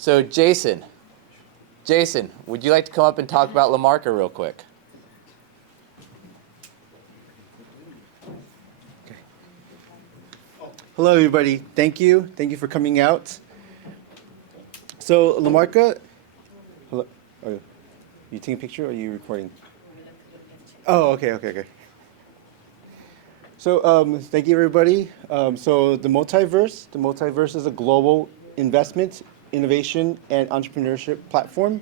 So Jason, would you like to come up and talk about Lamarka real quick? Hello, everybody. Thank you. Thank you for coming out. So Lamarka, hello. Are you taking a picture or are you recording? Oh, okay. So thank you, everybody. So the Multiverse is a global investment, innovation, and entrepreneurship platform.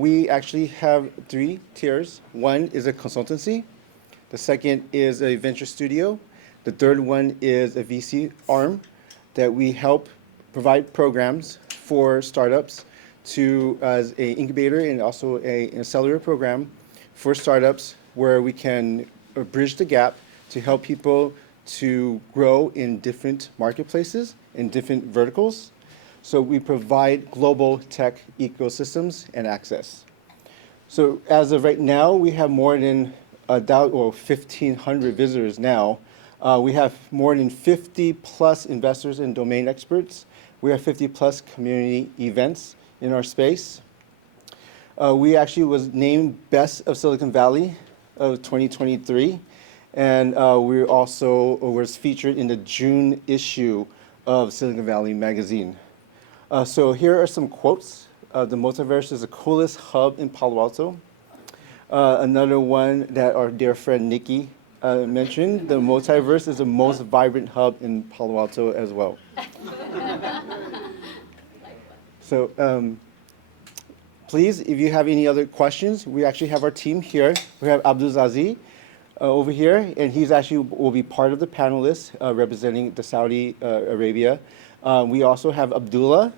We actually have 3 tiers. One is a consultancy. The second is a venture studio. The third one is a VC arm that we help provide programs for startups as an incubator and also an accelerator program for startups where we can bridge the gap to help people to grow in different marketplaces, in different verticals. So we provide global tech ecosystems and access. So as of right now, we have more than 1,500 visitors now. We have more than 50 plus investors and domain experts. We have 50 plus community events in our space. We actually was named Best of Silicon Valley of 2023. And we also was featured in the June issue of Silicon Valley magazine. So here are some quotes. The Multiverse is the coolest hub in Palo Alto. Another one that our dear friend Nikki mentioned, the Multiverse is the most vibrant hub in Palo Alto as well. So please, if you have any other questions, we actually have our team here. We have Abdulaziz over here, and he's actually will be part of the panelists representing the Saudi Arabia. We also have Abdullah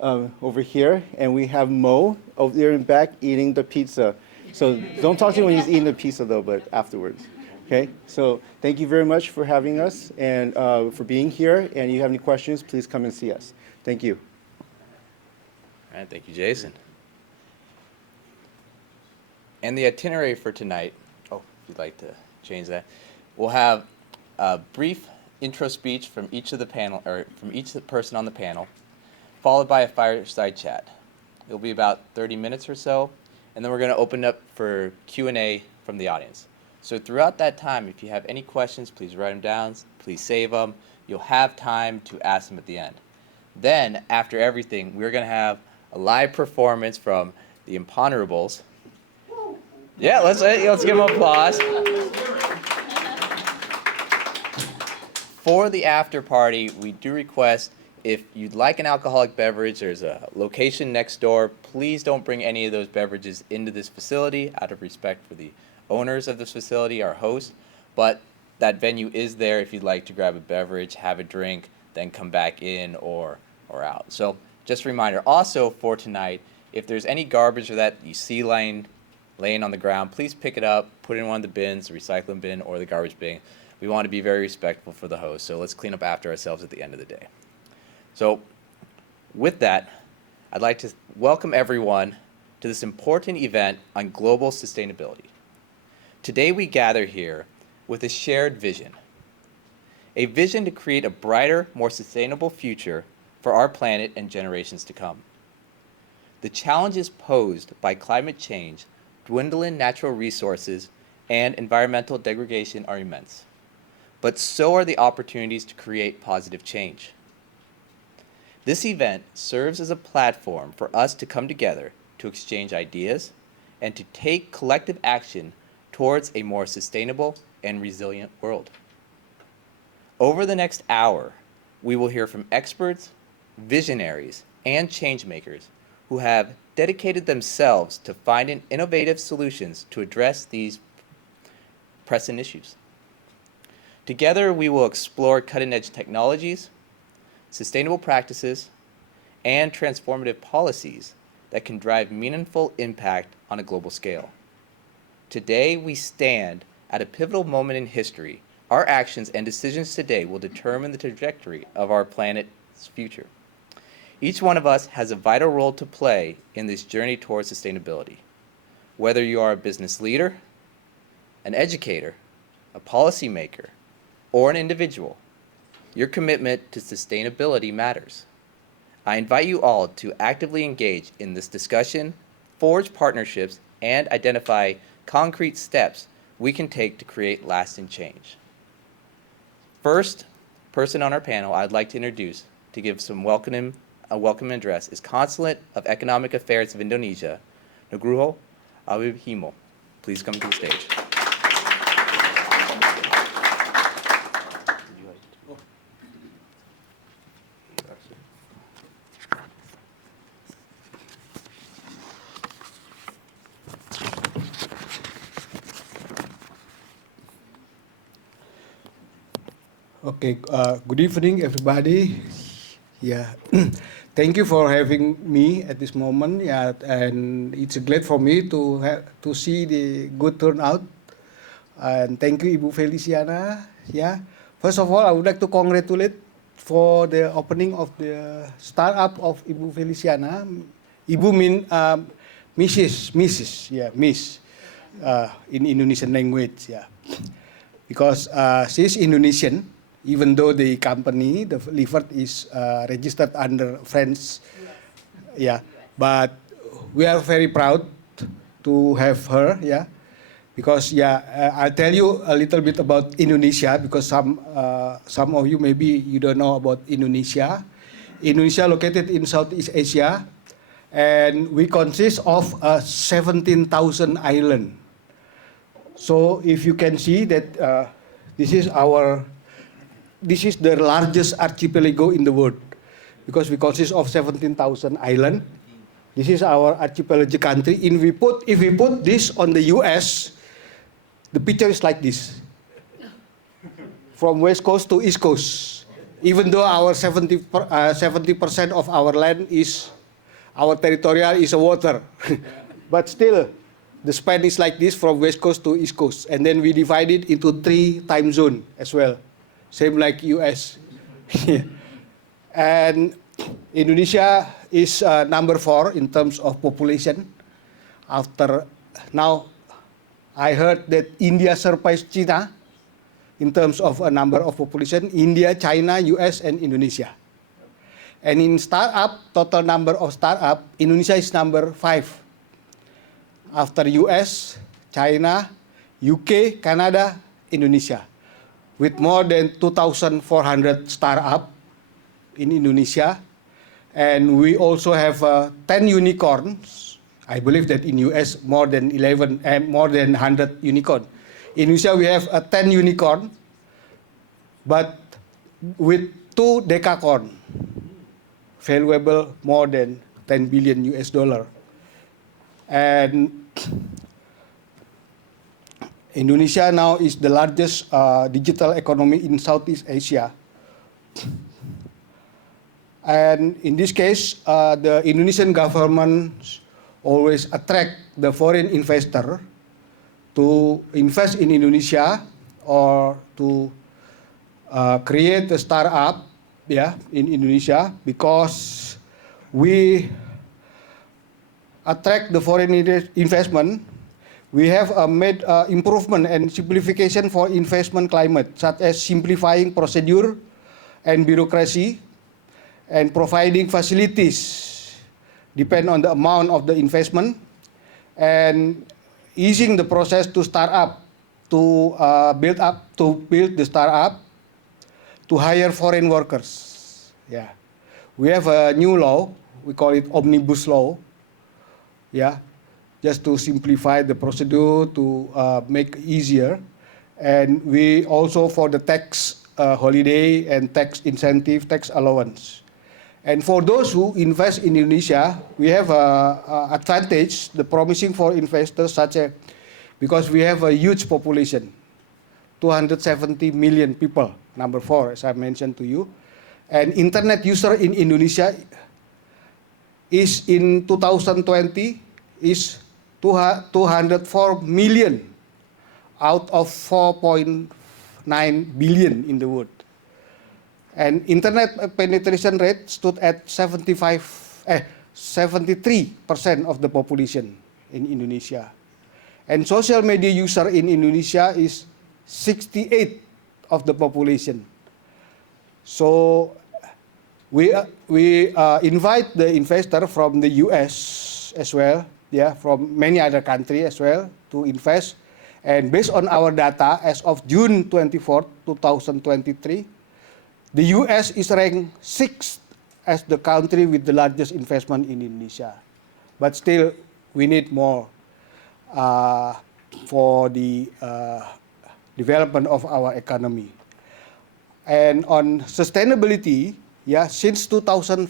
over here, and we have Mo over there in back eating the pizza. So don't talk to him when he's eating the pizza though, but afterwards. Okay, so thank you very much for having us and for being here. And if you have any questions, please come and see us. Thank you. All right, thank you, Jason. And the itinerary for tonight, if you'd like to change that, we'll have a brief intro speech from each of the panel, or from each person on the panel, followed by a fireside chat. It'll be about 30 minutes or so, and then we're going to open up for Q&A from the audience. So throughout that time, if you have any questions, please write them down, please save them. You'll have time to ask them at the end. Then, after everything, we're going to have a live performance from the Imponderables. Yeah, let's give them applause. For the after party, we do request if you'd like an alcoholic beverage, there's a location next door. Please don't bring any of those beverages into this facility out of respect for the owners of this facility, our host. But that venue is there if you'd like to grab a beverage, have a drink, then come back in or out. So just a reminder. Also for tonight, if there's any garbage or that you see laying on the ground, please pick it up, put it in one of the bins, the recycling bin or the garbage bin. We want to be very respectful for the host, so let's clean up after ourselves at the end of the day. So with that, I'd like to welcome everyone to this important event on global sustainability. Today we gather here with a shared vision. A vision to create a brighter, more sustainable future for our planet and generations to come. The challenges posed by climate change, dwindling natural resources, and environmental degradation are immense. But so are the opportunities to create positive change. This event serves as a platform for us to come together to exchange ideas and to take collective action towards a more sustainable and resilient world. Over the next hour, we will hear from experts, visionaries, and changemakers who have dedicated themselves to finding innovative solutions to address these pressing issues. Together, we will explore cutting-edge technologies, sustainable practices, and transformative policies that can drive meaningful impact on a global scale. Today, we stand at a pivotal moment in history. Our actions and decisions today will determine the trajectory of our planet's future. Each one of us has a vital role to play in this journey towards sustainability. Whether you are a business leader, an educator, a policymaker, or an individual, your commitment to sustainability matters. I invite you all to actively engage in this discussion, forge partnerships, and identify concrete steps we can take to create lasting change. First person on our panel I'd like to introduce to give a welcome address is Consulate of Economic Affairs of Indonesia, Nugroho Abibhimo. Please come to the stage. Okay, good evening, everybody. Yeah, thank you for having me at this moment. Yeah, and it's glad for me to see the good turnout. And thank you, Ibu Feliciana. Yeah, first of all, I would like to congratulate for the opening of the startup of Ibu Feliciana. Ibu mean Mrs. Yeah, Miss in Indonesian language. Yeah, because she's Indonesian. Even though the company, the LiVert, is registered under French, yeah, but we are very proud to have her, yeah, because I'll tell you a little bit about Indonesia because some of you maybe you don't know about Indonesia. Indonesia located in Southeast Asia, and we consist of 17,000 islands. So if you can see that this is the largest archipelago in the world because we consist of 17,000 islands. This is our archipelago country. If we put this on the US, the picture is like this. From west coast to east coast. Even though our 70% of our land is, our territorial is water. But still, the span is like this from west coast to east coast. And then we divide it into 3 time zones as well. Same like US. And Indonesia is number 4 in terms of population. Now, I heard that India surpassed China in terms of a number of population. India, China, US, and Indonesia. And in startup, total number of startup, Indonesia is number 5. After US, China, UK, Canada, Indonesia. With more than 2,400 startups in Indonesia. And we also have 10 unicorns. I believe that in US more than 100 unicorns. In Indonesia we have 10 unicorns, but with 2 decacorn, valuable more than 10 billion US dollar. And Indonesia now is the largest digital economy in Southeast Asia. And in this case, the Indonesian government always attract the foreign investor to invest in Indonesia or to create a startup, in Indonesia because we attract the foreign investment. We have made improvement and simplification for investment climate, such as simplifying procedure and bureaucracy and providing facilities depend on the amount of the investment and easing the process to start up, to build the startup, to hire foreign workers. Yeah, we have a new law. We call it omnibus law. Yeah. Just to simplify the procedure, to make easier. And we also for the tax holiday and tax incentive, tax allowance. And for those who invest in Indonesia, we have a advantage, the promising for investors because we have a huge population, 270 million people, number 4, as I mentioned to you. And internet user in Indonesia is in 2020 is 204 million out of 4.9 billion in the world. And internet penetration rate stood at 73% of the population in Indonesia. And social media user in Indonesia is 68% of the population. So We invite the investor from the US as well, yeah, from many other countries as well to invest. And based on our data, as of June 24, 2023, the US is ranked 6th as the country with the largest investment in Indonesia. But still, we need more for the development of our economy. And on sustainability, yeah, since 2015,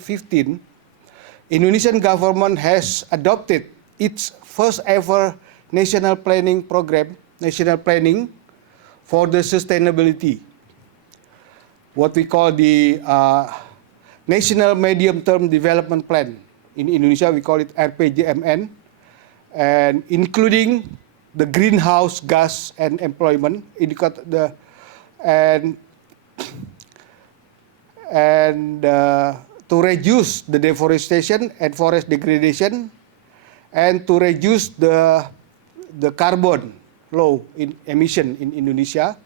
Indonesian government has adopted its first ever national planning program, national planning for the sustainability. What we call the National Medium-Term Development Plan. In Indonesia, we call it RPJMN, and including the greenhouse gas and employment, to reduce the deforestation and forest degradation, and to reduce the carbon low in emission in Indonesia.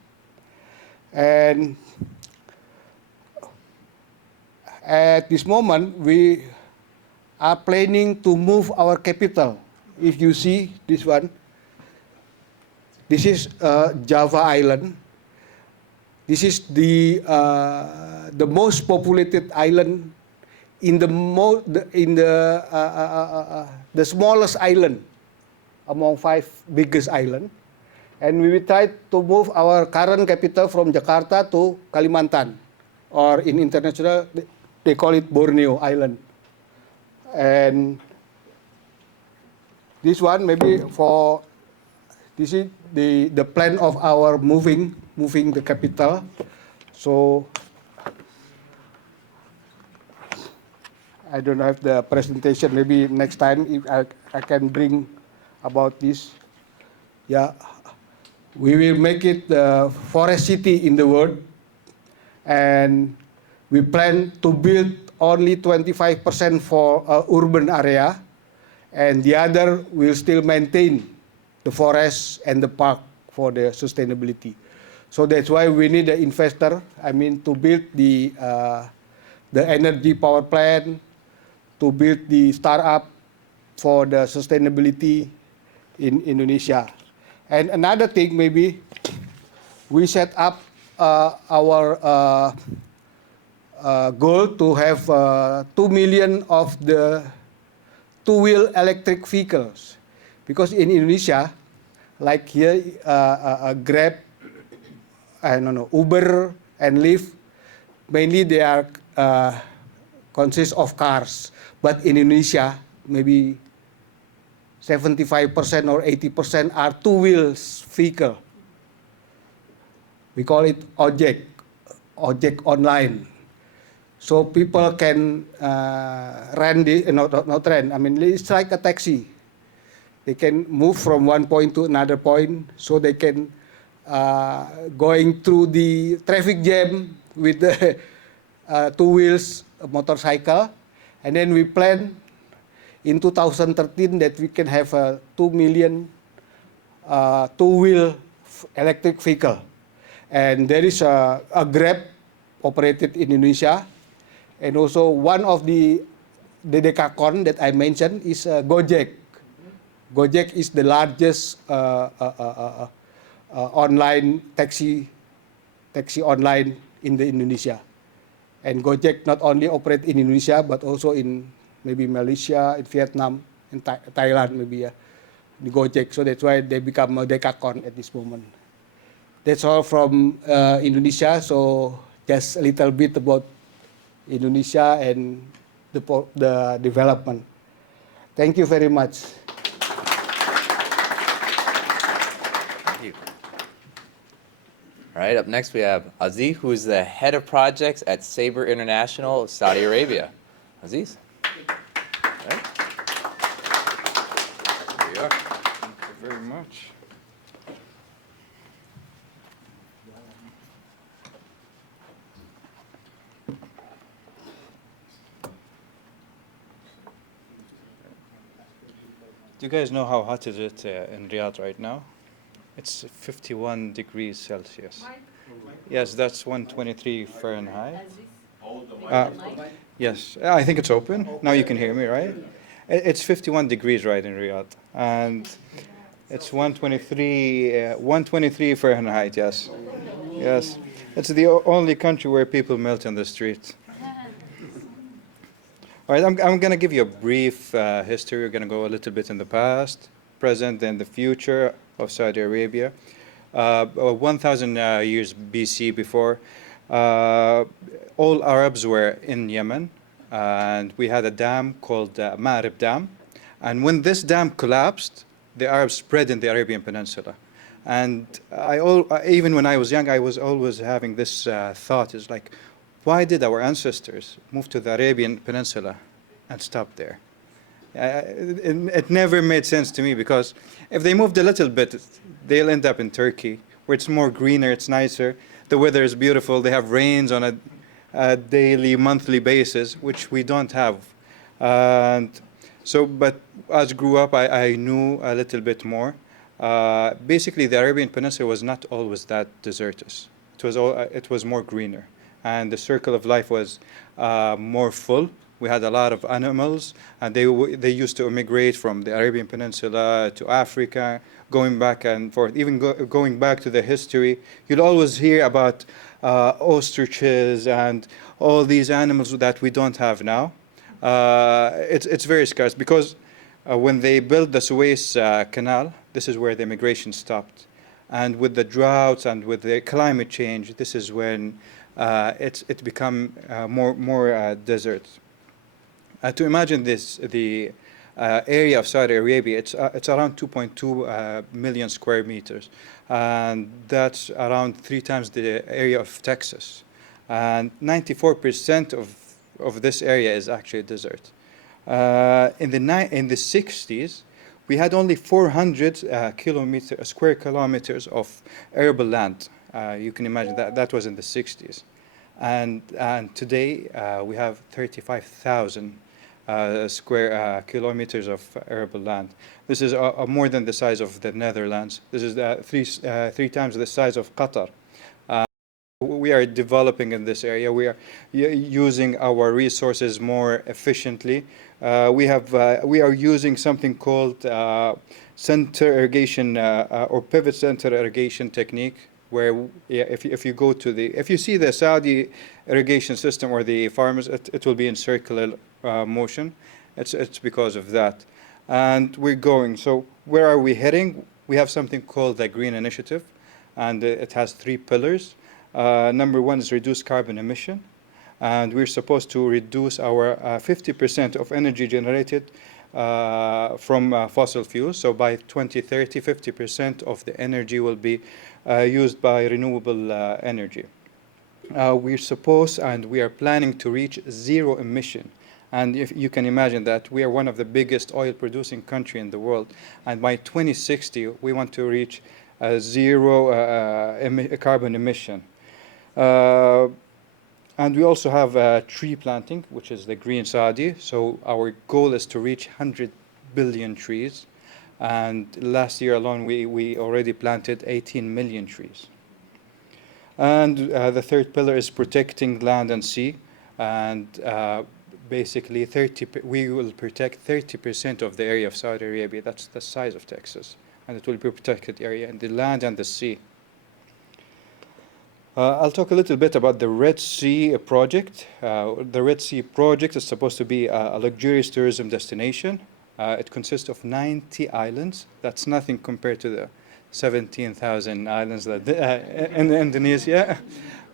And at this moment, we are planning to move our capital. If you see this one, this is Java Island. This is the most populated island in the smallest island among 5 biggest islands. And we will try to move our current capital from Jakarta to Kalimantan, or in international, they call it Borneo Island. And this one maybe this is the plan of our moving the capital. So I don't have the presentation. Maybe next time if I can bring about this. Yeah, we will make it the forest city in the world, and we plan to build only 25% for urban area, and the other will still maintain the forest and the park for the sustainability. So that's why we need an investor. I mean, to build the energy power plant, to build the startup for the sustainability in Indonesia. And another thing, maybe we set up our goal to have 2 million of the two-wheel electric vehicles, because in Indonesia, like here, Grab, I don't know, Uber and Lyft, mainly they are consist of cars. But in Indonesia, maybe 75% or 80% are two-wheels vehicle. We call it ojek online. So people can rent this, not rent. I mean, it's like a taxi. They can move from one point to another point, so they can going through the traffic jam with the two wheels motorcycle. And then we plan in 2013 that we can have a 2 million two-wheel electric vehicle. And there is a Grab operated in Indonesia. And also one of the Dekakon that I mentioned is Gojek. Gojek is the largest online taxi online in the Indonesia. And Gojek not only operate in Indonesia, but also in maybe Malaysia, in Vietnam, in Thailand maybe, the Gojek. So that's why they become a Dekakon at this moment. That's all from Indonesia. So just a little bit about Indonesia and the development. Thank you very much. Thank you. All right, up next we have Aziz, who is the head of projects at Sabre International, Saudi Arabia. Aziz. All right. Here you are. Thank you very much. Do you guys know how hot is it in Riyadh right now? It's 51 degrees Celsius. Yes, that's 123 Fahrenheit. Yes, I think it's open. Now you can hear me, right? It's 51 degrees right in Riyadh, and it's 123 Fahrenheit. Yes, yes. It's the only country where people melt in the street. All right, I'm going to give you a brief history. We're going to go a little bit in the past, present, and the future of Saudi Arabia. 1,000 years BC before, all Arabs were in Yemen, and we had a dam called Ma'rib Dam. And when this dam collapsed, the Arabs spread in the Arabian Peninsula. And even when I was young, I was always having this thought, is like, why did our ancestors move to the Arabian Peninsula and stop there? It never made sense to me, because if they moved a little bit, they'll end up in Turkey, where it's more greener, it's nicer, the weather is beautiful, they have rains on a daily, monthly basis, which we don't have. And so, but as I grew up, I knew a little bit more. Basically, the Arabian Peninsula was not always that desertous. It was more greener, and the circle of life was more full. We had a lot of animals, and they used to immigrate from the Arabian Peninsula to Africa, going back and forth. Even going back to the history, you'd always hear about ostriches and all these animals that we don't have now. It's very scarce, because when they built the Suez Canal, this is where the immigration stopped. And with the droughts and with the climate change, this is when it's become more desert. To imagine this, the area of Saudi Arabia, it's around 2.2 million square meters. And that's around 3 times the area of Texas. And 94% of this area is actually desert. In the 60s, we had only 400 square kilometers of arable land. You can imagine that was in the 60s. And today, we have 35,000 square kilometers of arable land. This is more than the size of the Netherlands. This is three times the size of Qatar. We are developing in this area. We are using our resources more efficiently. We are using something called center irrigation or pivot center irrigation technique, where if you see the Saudi irrigation system or the farmers, it will be in circular motion. It's because of that. And we're going. So where are we heading? We have something called the Green Initiative, and it has 3 pillars. Number 1 is reduce carbon emission, and we're supposed to reduce our 50% of energy generated from fossil fuels. So by 2030, 50% of the energy will be used by renewable energy. We're supposed, and we are planning to reach 0 emission. And if you can imagine that we are one of the biggest oil producing country in the world, and by 2060 we want to reach 0 carbon emission. And we also have tree planting, which is the Green Saudi. So our goal is to reach 100 billion trees. And last year alone, we already planted 18 million trees. And the 3rd pillar is protecting land and sea. And basically, we will protect 30% of the area of Saudi Arabia. That's the size of Texas. And it will be a protected area in the land and the sea. I'll talk a little bit about the Red Sea project. The Red Sea project is supposed to be a luxurious tourism destination. It consists of 90 islands. That's nothing compared to the 17,000 islands that in Indonesia.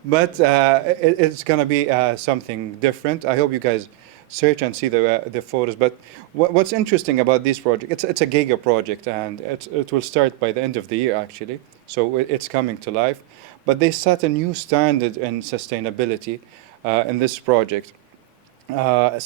But it's going to be something different. I hope you guys search and see the photos. But what's interesting about this project, it's a giga project, and it will start by the end of the year, actually. So it's coming to life. But they set a new standard in sustainability in this project. What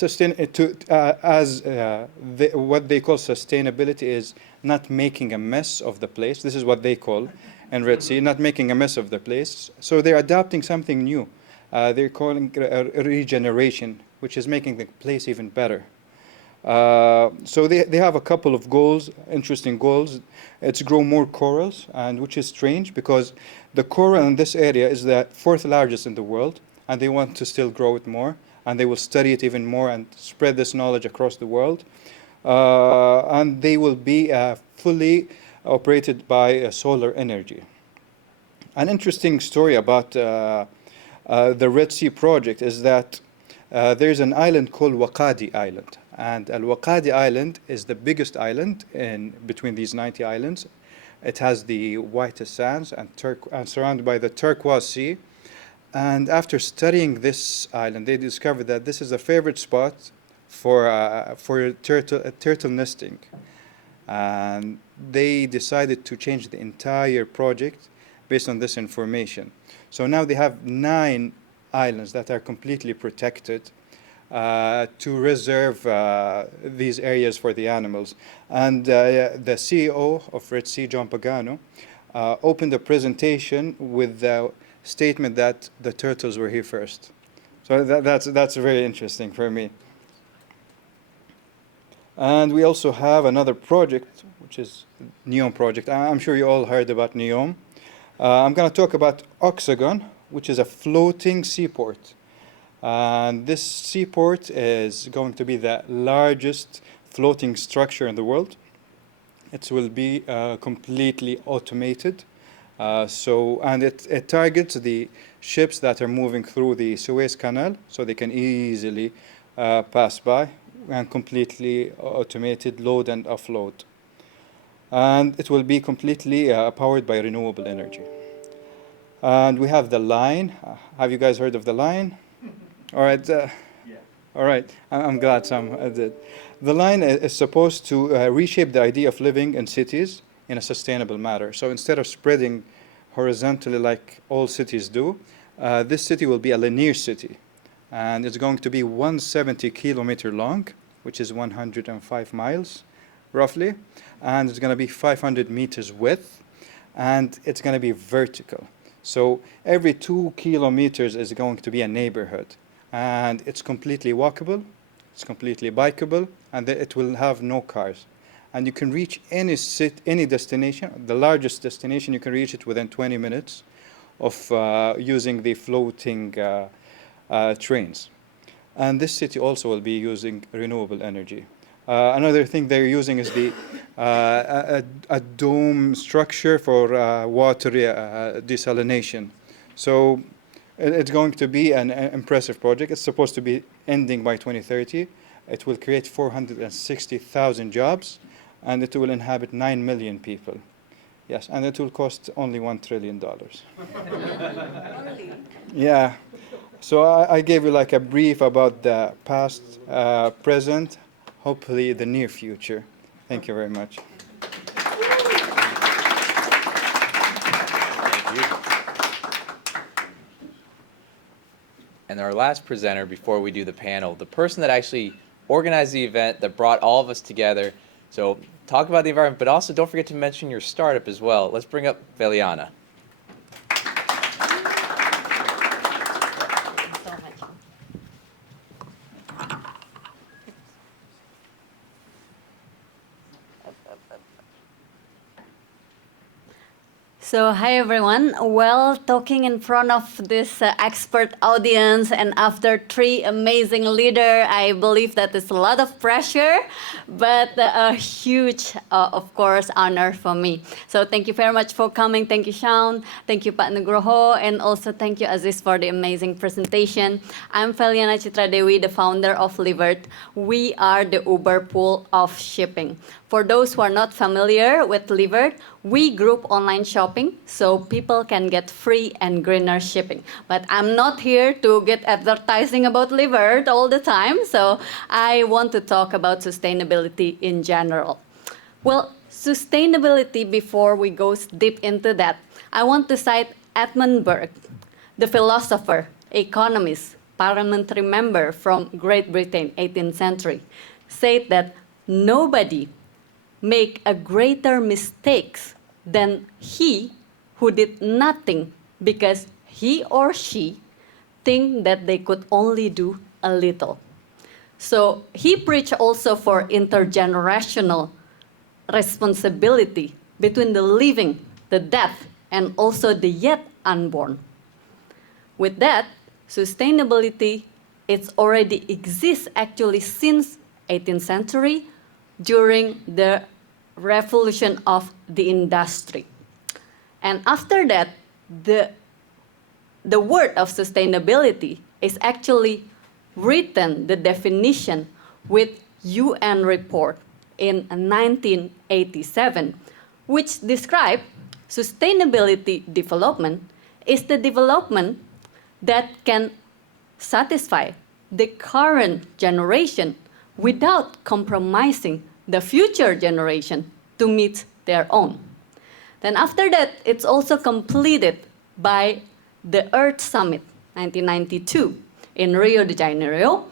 they call sustainability is not making a mess of the place. This is what they call in Red Sea, not making a mess of the place. So they're adopting something new. They're calling regeneration, which is making the place even better. So they have a couple of goals, interesting goals. It's grow more corals, and which is strange because the coral in this area is the 4th largest in the world, and they want to still grow it more. and they will study it even more and spread this knowledge across the world. And they will be fully operated by solar energy. An interesting story about the Red Sea project is that there's an island called Waqadi Island. And Al-Waqadi Island is the biggest island in between these 90 islands. It has the whitest sands and surrounded by the turquoise sea. And after studying this island, they discovered that this is a favorite spot for turtle nesting. And they decided to change the entire project based on this information. So now they have 9 islands that are completely protected to reserve these areas for the animals. And the CEO of Red Sea, John Pagano, opened a presentation with the statement that the turtles were here first. So that's very interesting for me. And we also have another project, which is NEOM project. I'm sure you all heard about NEOM. I'm going to talk about Oxagon, which is a floating seaport. And this seaport is going to be the largest floating structure in the world. It will be completely automated. And it targets the ships that are moving through the Suez Canal, so they can easily pass by, and completely automated load and offload. And it will be completely powered by renewable energy. And we have the line. Have you guys heard of the line? All right. Yeah. All right. I'm glad some did. The line is supposed to reshape the idea of living in cities in a sustainable manner. So instead of spreading horizontally like all cities do, this city will be a linear city. And it's going to be 170 kilometer long, which is 105 miles, roughly. And it's going to be 500 meters width, and it's going to be vertical. So every 2 kilometers is going to be a neighborhood. And it's completely walkable, it's completely bikeable, and it will have no cars. And you can reach any destination, the largest destination, you can reach it within 20 minutes of using the floating trains. And this city also will be using renewable energy. Another thing they're using is a dome structure for water desalination. So it's going to be an impressive project. It's supposed to be ending by 2030. It will create 460,000 jobs, and it will inhabit 9 million people. Yes, and it will cost only $1 trillion. Yeah. So I gave you like a brief about the past, present, hopefully the near future. Thank you very much. Thank you. And our last presenter before we do the panel, the person that actually organized the event, that brought all of us together. So talk about the environment, but also don't forget to mention your startup as well. Let's bring up Veliana. So hi everyone. Well, talking in front of this expert audience and after 3 amazing leaders, I believe that it's a lot of pressure, but a huge, of course, honor for me. So thank you very much for coming. Thank you, Shaun. Thank you, Pak Nugroho, and also thank you, Aziz, for the amazing presentation. I'm Veliana Citradewi, the founder of LiVert. We are the Uber pool of shipping. For those who are not familiar with LiVert, we group online shopping so people can get free and greener shipping. But I'm not here to get advertising about LiVert all the time, so I want to talk about sustainability in general. Well, sustainability, before we go deep into that, I want to cite Edmund Burke, the philosopher, economist, parliamentary member from Great Britain, 18th century, said that nobody make a greater mistakes than he who did nothing because he or she think that they could only do a little. So he preached also for intergenerational responsibility between the living, the dead, and also the yet unborn. With that, sustainability it's already exists actually since 18th century during the revolution of the industry. And after that, the word of sustainability is actually written, the definition, with UN report in 1987, which described sustainability development is the development that can satisfy the current generation without compromising the future generation to meet their own. Then after that, it's also completed by the Earth Summit 1992 in Rio de Janeiro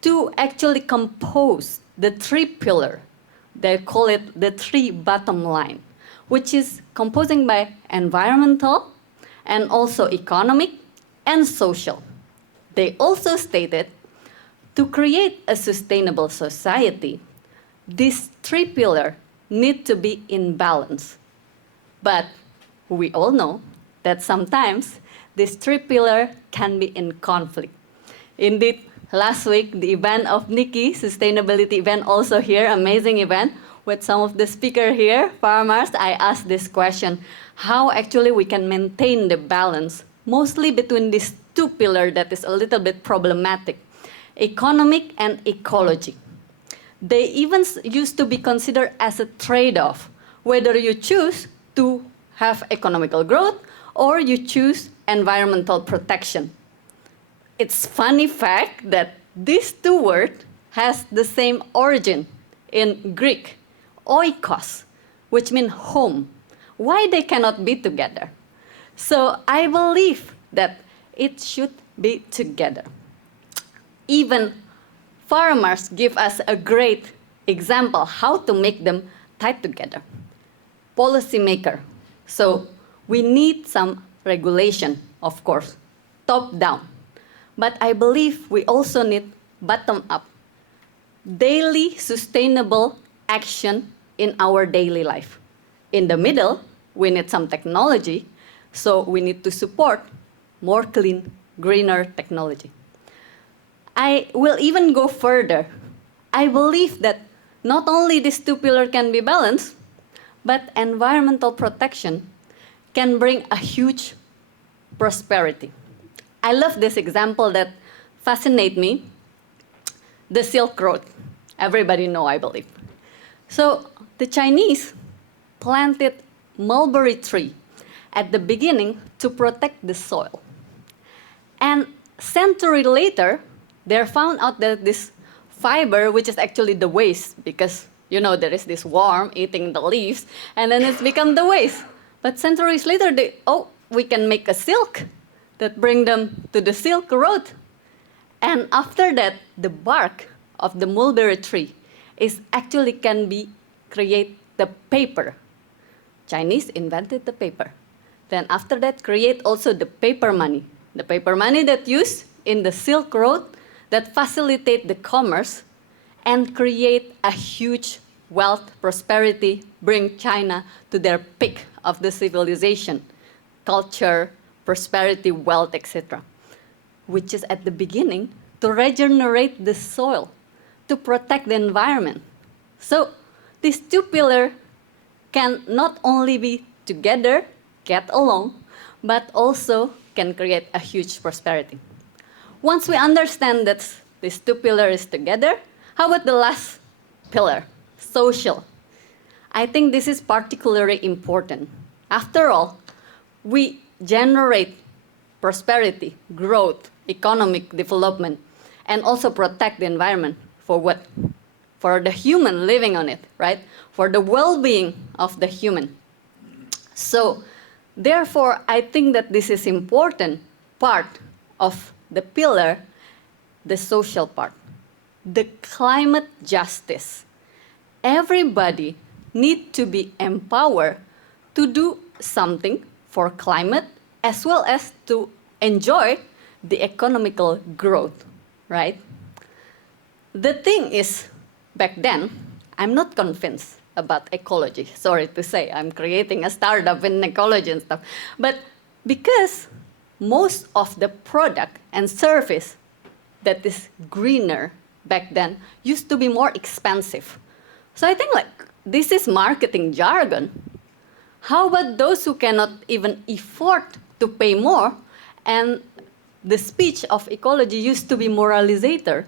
to actually compose the three pillars. They call it the three bottom line, which is composing by environmental and also economic and social. They also stated to create a sustainable society, these three pillars need to be in balance. But we all know that sometimes these three pillars can be in conflict. Indeed, last week, the event of Nikki, sustainability event, also here, amazing event, with some of the speakers here, farmers, I asked this question, how actually we can maintain the balance, mostly between these two pillars that is a little bit problematic, economic and ecology. They even used to be considered as a trade-off, whether you choose to have economical growth or you choose environmental protection. It's funny fact that these two words has the same origin in Greek, oikos, which means home. Why they cannot be together? So I believe that it should be together. Even farmers give us a great example how to make them tied together. Policymaker. So we need some regulation, of course, top down. But I believe we also need bottom up. Daily sustainable action in our daily life. In the middle, we need some technology, so we need to support more clean, greener technology. I will even go further. I believe that not only these two pillars can be balanced, but environmental protection can bring a huge prosperity. I love this example that fascinates me, the Silk Road. Everybody know, I believe. So the Chinese planted mulberry tree at the beginning to protect the soil. And century later, they found out that this fiber, which is actually the waste, because you know there is this worm eating the leaves, and then it's become the waste. But centuries later, we can make a silk that bring them to the Silk Road. And after that, the bark of the mulberry tree is actually can be create the paper. Chinese invented the paper. Then after that, create also the paper money. The paper money that used in the Silk Road that facilitate the commerce and create a huge wealth, prosperity, bring China to their peak of the civilization, culture, prosperity, wealth, etc. Which is at the beginning to regenerate the soil, to protect the environment. So these two pillars can not only be together, get along, but also can create a huge prosperity. Once we understand that these two pillars is together, how about the last pillar, social? I think this is particularly important. After all, we generate prosperity, growth, economic development, and also protect the environment for what? For the human living on it, right? For the well-being of the human. So, therefore, I think that this is important part of the pillar, the social part, the climate justice. Everybody needs to be empowered to do something for climate as well as to enjoy the economical growth, right? The thing is, back then, I'm not convinced about ecology. Sorry to say, I'm creating a startup in ecology and stuff. But because most of the product and service that is greener back then used to be more expensive. So I think like this is marketing jargon. How about those who cannot even afford to pay more? And the speech of ecology used to be moralizator.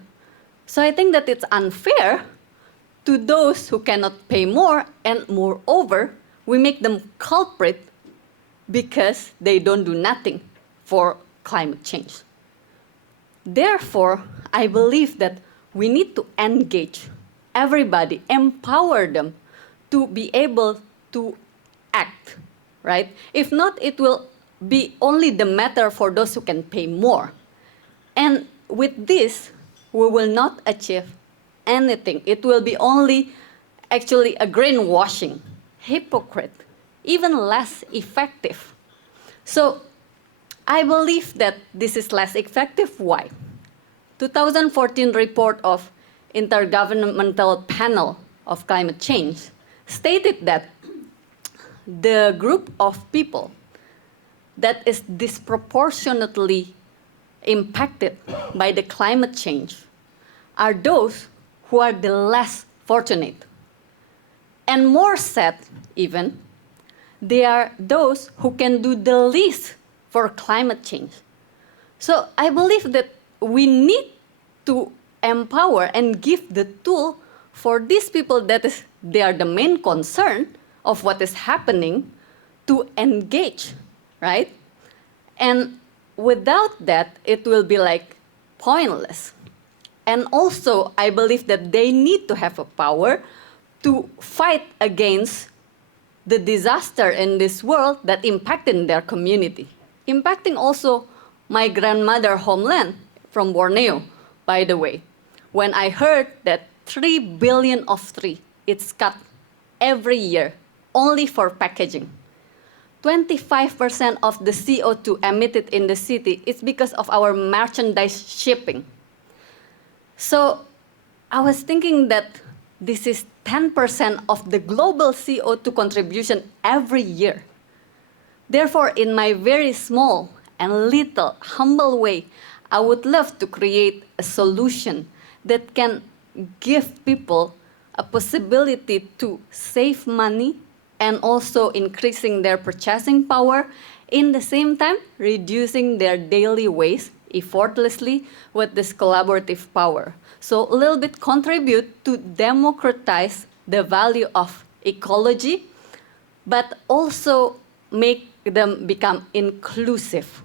So I think that it's unfair to those who cannot pay more, and moreover, we make them culprit because they don't do nothing for climate change. Therefore, I believe that we need to engage everybody, empower them to be able to act, right? If not, it will be only the matter for those who can pay more. And with this, we will not achieve anything. It will be only actually a greenwashing, hypocrite, even less effective. So I believe that this is less effective. Why? 2014 report of Intergovernmental Panel of Climate Change stated that the group of people that is disproportionately impacted by the climate change are those who are the less fortunate. And more sad even, they are those who can do the least for climate change. So I believe that we need to empower and give the tool for these people they are the main concern of what is happening to engage, right? And without that, it will be like pointless. And also, I believe that they need to have a power to fight against the disaster in this world that impacted their community, impacting also my grandmother homeland from Borneo, by the way. When I heard that 3 billion of tree, it's cut every year only for packaging. 25% of the CO2 emitted in the city is because of our merchandise shipping. So I was thinking that this is 10% of the global CO2 contribution every year. Therefore, in my very small and little humble way, I would love to create a solution that can give people a possibility to save money and also increasing their purchasing power, in the same time reducing their daily waste effortlessly with this collaborative power. So a little bit contribute to democratize the value of ecology, but also make them become inclusive.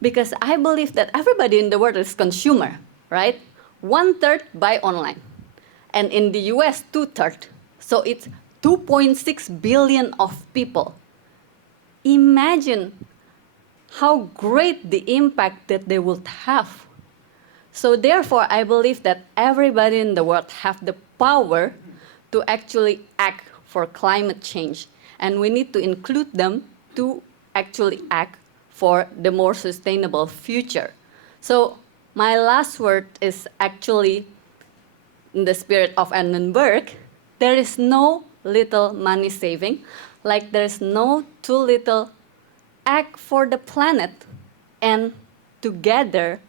Because I believe that everybody in the world is consumer, right? 1/3 buy online. And in the US, 2/3. So it's 2.6 billion of people. Imagine how great the impact that they would have. So therefore, I believe that everybody in the world have the power to actually act for climate change. And we need to include them to actually act for the more sustainable future. So my last word is actually in the spirit of Annenberg. There is no little money saving, like there's no too little act for the planet. And together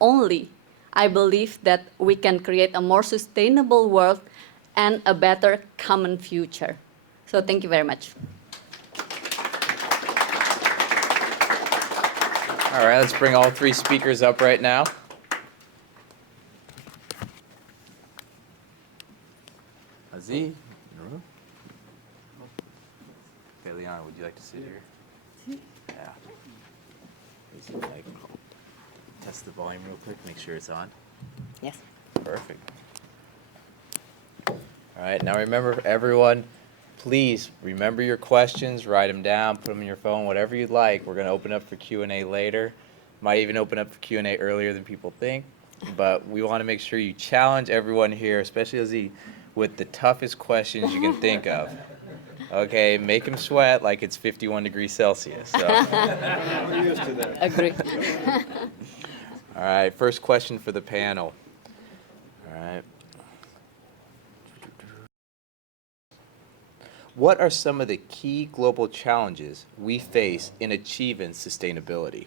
only, I believe that we can create a more sustainable world and a better common future. So thank you very much. All right, let's bring all three speakers up right now. Aziz. Okay, Liana, would you like to sit here? Yeah. Is it like, test the volume real quick, make sure it's on. Yes. Perfect. All right, now remember, everyone, please remember your questions, write them down, put them in your phone, whatever you'd like. We're going to open up for Q&A later. Might even open up for Q&A earlier than people think. But we want to make sure you challenge everyone here, especially Aziz, with the toughest questions you can think of. Okay, make them sweat like it's 51 degrees Celsius. So. We're used to that. Agree. All right, first question for the panel. All right. What are some of the key global challenges we face in achieving sustainability?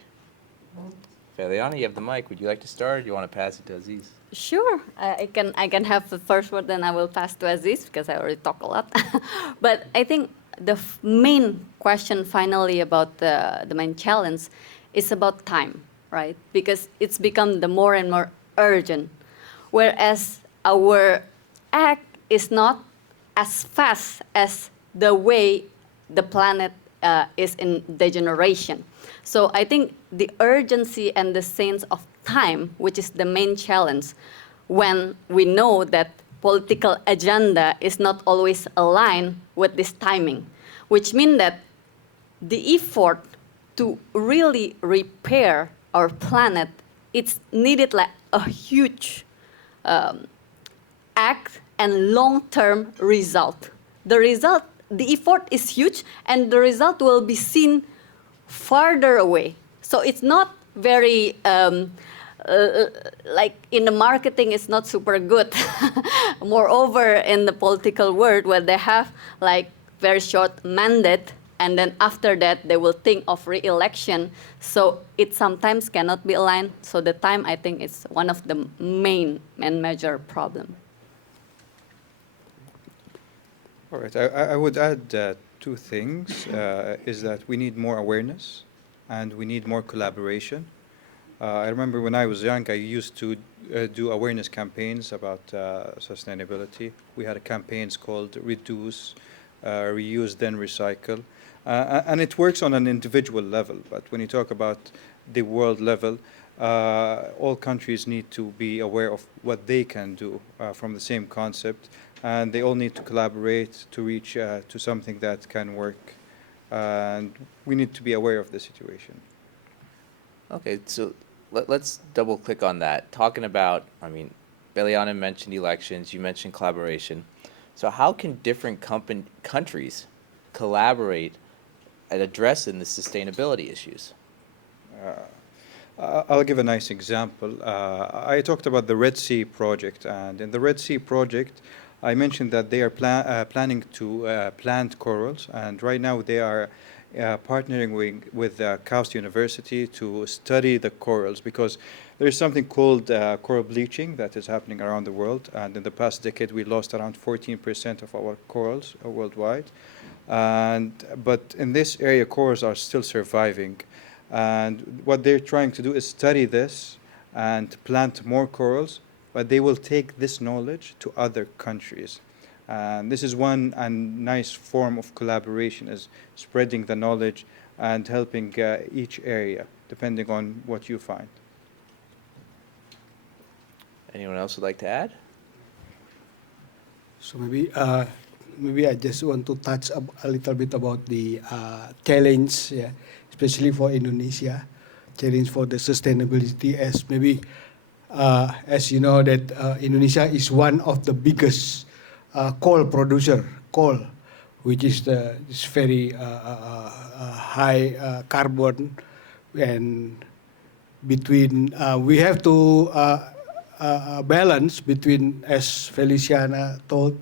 Feliana, you have the mic. Would you like to start, or do you want to pass it to Aziz? Sure, I can have the first word, then I will pass to Aziz because I already talk a lot. But I think the main question finally about the main challenge is about time, right? Because it's become the more and more urgent, whereas our act is not as fast as the way the planet is in degeneration. So I think the urgency and the sense of time, which is the main challenge, when we know that political agenda is not always aligned with this timing, which means that the effort to really repair our planet, it's needed like a huge act and long-term result. The effort is huge, and the result will be seen farther away. So it's not very, like in the marketing, it's not super good. Moreover, in the political world, where they have like very short mandate, and then after that, they will think of re-election. So it sometimes cannot be aligned. So the time, I think, is one of the main and major problem. All right, I would add two things, is that we need more awareness and we need more collaboration. I remember when I was young, I used to do awareness campaigns about sustainability. We had campaigns called Reduce, Reuse, then Recycle. And it works on an individual level, but when you talk about the world level, all countries need to be aware of what they can do from the same concept, and they all need to collaborate to reach to something that can work. And we need to be aware of the situation. Okay, so let's double click on that. Talking about, I mean, Beliana mentioned elections, you mentioned collaboration. So how can different countries collaborate at addressing the sustainability issues? I'll give a nice example. I talked about the Red Sea project, and in the Red Sea project, I mentioned that they are planning to plant corals, and right now they are partnering with KAUST University to study the corals, because there is something called coral bleaching that is happening around the world, and in the past decade we lost around 14% of our corals worldwide. But in this area, corals are still surviving, and what they're trying to do is study this and plant more corals, but they will take this knowledge to other countries. And this is one nice form of collaboration, is spreading the knowledge and helping each area, depending on what you find. Anyone else would like to add? So maybe I just want to touch a little bit about the challenge, yeah, especially for Indonesia, challenge for the sustainability, as maybe as you know that Indonesia is one of the biggest coal producer, which is very high carbon, and between we have to balance between, as Feliciana told,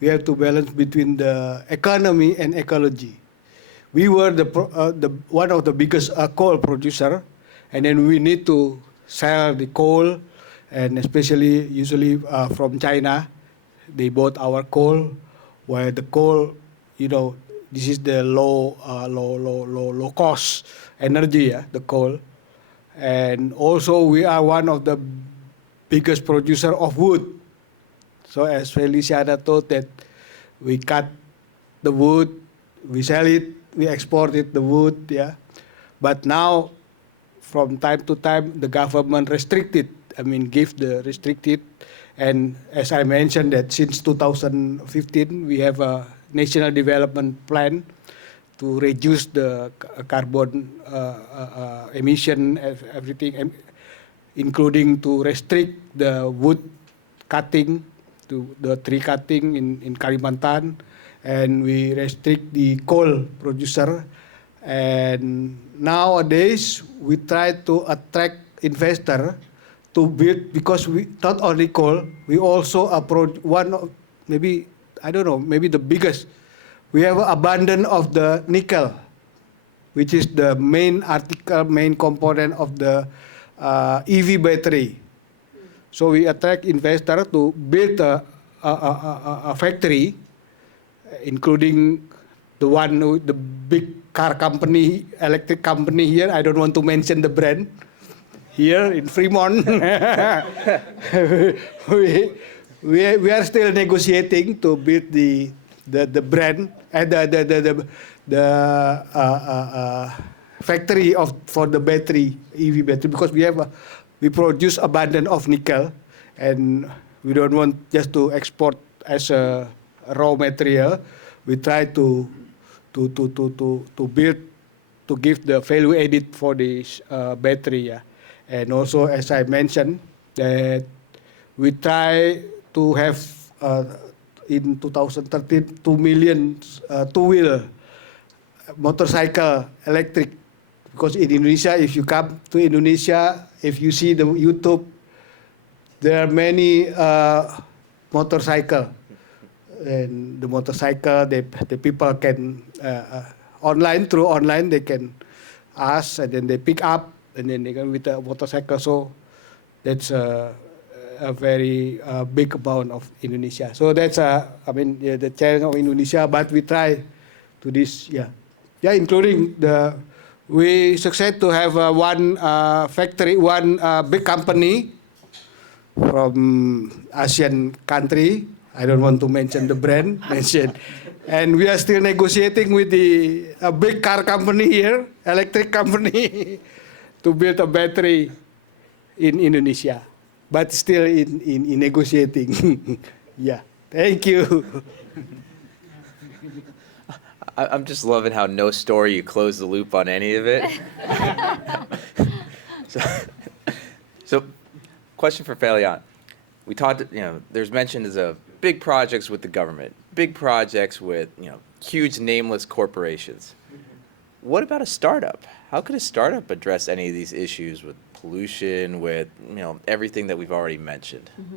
we have to balance between the economy and ecology. We were the one of the biggest coal producer, and then we need to sell the coal, and especially usually from China. They bought our coal, where the coal, you know, this is the low cost energy, yeah, the coal. And also we are one of the biggest producer of wood. So as Feliciana told, that we cut the wood, we sell it, we export it, the wood, yeah. But now, from time to time, the government give the restricted. And as I mentioned, that since 2015, we have a national development plan to reduce the carbon emission, everything, including to restrict the wood cutting, to the tree cutting in Kalimantan, and we restrict the coal producer. And nowadays, we try to attract investor to build, because we not only coal, we also approach one of, maybe, I don't know, maybe the biggest. We have abundance of the nickel, which is the main component of the EV battery. So we attract investor to build a factory, including the one the big car company, electric company here. I don't want to mention the brand. Here in Fremont, we are still negotiating to build the brand and the factory for the battery, EV battery, because we produce abundant of nickel, and we don't want just to export as a raw material. We try to build, to give the value added for this battery. Yeah. And also, as I mentioned, that we try to have in 2013 2 million two-wheel motorcycle electric, because in Indonesia, if you come to Indonesia, if you see the YouTube, there are many motorcycle, and the motorcycle, the people can through online they can ask, and then they pick up, and then they come with a motorcycle. So that's a very big amount of Indonesia. So that's the challenge of Indonesia, but we try to this, including we succeed to have one factory, one big company from Asian country. I don't want to mention the brand, and we are still negotiating with a big car company here, electric company, to build a battery in Indonesia, but still in negotiating. Yeah, thank you. I'm just loving how no story you close the loop on any of it. So, question for Felian. We talked, there's mentioned of big projects with the government, big projects with, huge nameless corporations. What about a startup? How could a startup address any of these issues with pollution, with, everything that we've already mentioned? Mm-hmm.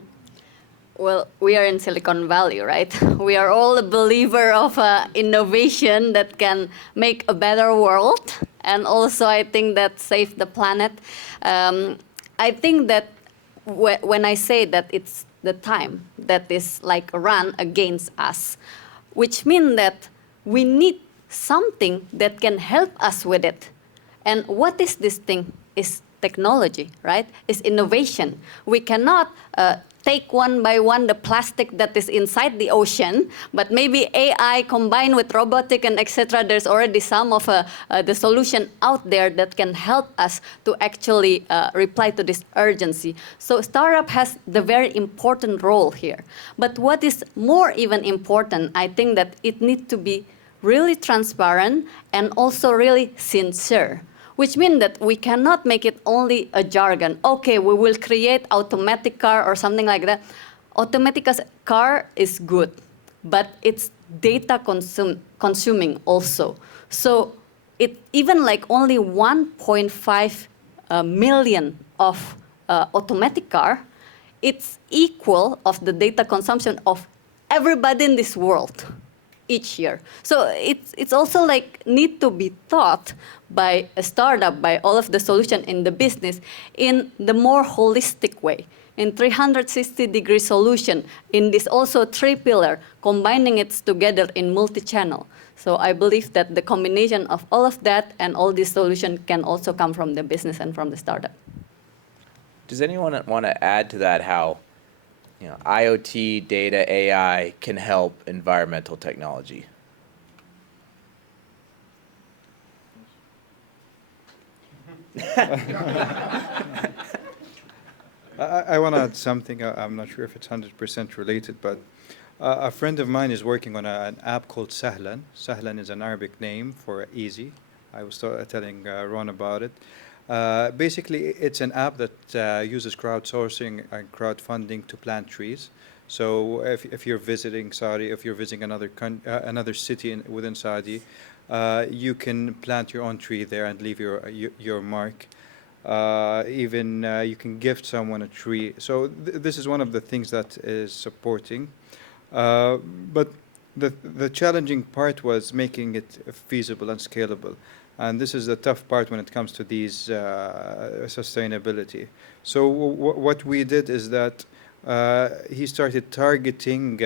Well, we are in Silicon Valley, right? We are all a believer of innovation that can make a better world, and also I think that save the planet. I think that when I say that it's the time that is like run against us, which means that we need something that can help us with it. And what is this thing? Is technology, right? Is innovation. We cannot take one by one the plastic that is inside the ocean, but maybe AI combined with robotic and etc. There's already some of the solution out there that can help us to actually reply to this urgency. So startup has the very important role here. But what is more even important, I think that it needs to be really transparent and also really sincere. Which means that we cannot make it only a jargon. Okay, we will create automatic car or something like that. Automatic car is good, but it's data consuming also. So it even like only 1.5 million of automatic car, it's equal of the data consumption of everybody in this world each year. So it's also like need to be thought by a startup, by all of the solution in the business in the more holistic way, in 360-degree solution, in this also 3 pillar, combining it together in multi-channel. So I believe that the combination of all of that and all these solutions can also come from the business and from the startup. Does anyone want to add to that how IoT, data, AI can help environmental technology? I want to add something. I'm not sure if it's 100% related, but a friend of mine is working on an app called Sahlan. Sahlan is an Arabic name for easy. I was telling Ron about it. Basically, it's an app that uses crowdsourcing and crowdfunding to plant trees. So if you're visiting Saudi, if you're visiting another city within Saudi, you can plant your own tree there and leave your mark. Even you can gift someone a tree. So this is one of the things that is supporting. But the challenging part was making it feasible and scalable. And this is the tough part when it comes to these sustainability. So what we did is that he started targeting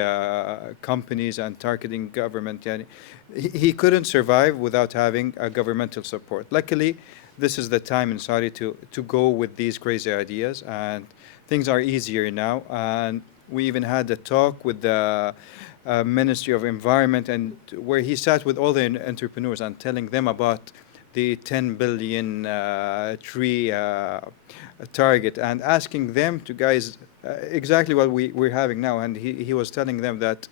companies and targeting government. And he couldn't survive without having a governmental support. Luckily, this is the time in Saudi to go with these crazy ideas, and things are easier now. And we even had a talk with the Ministry of Environment, and where he sat with all the entrepreneurs and telling them about the 10 billion tree target, and asking them to, guys, exactly what we're having now. And he was telling them that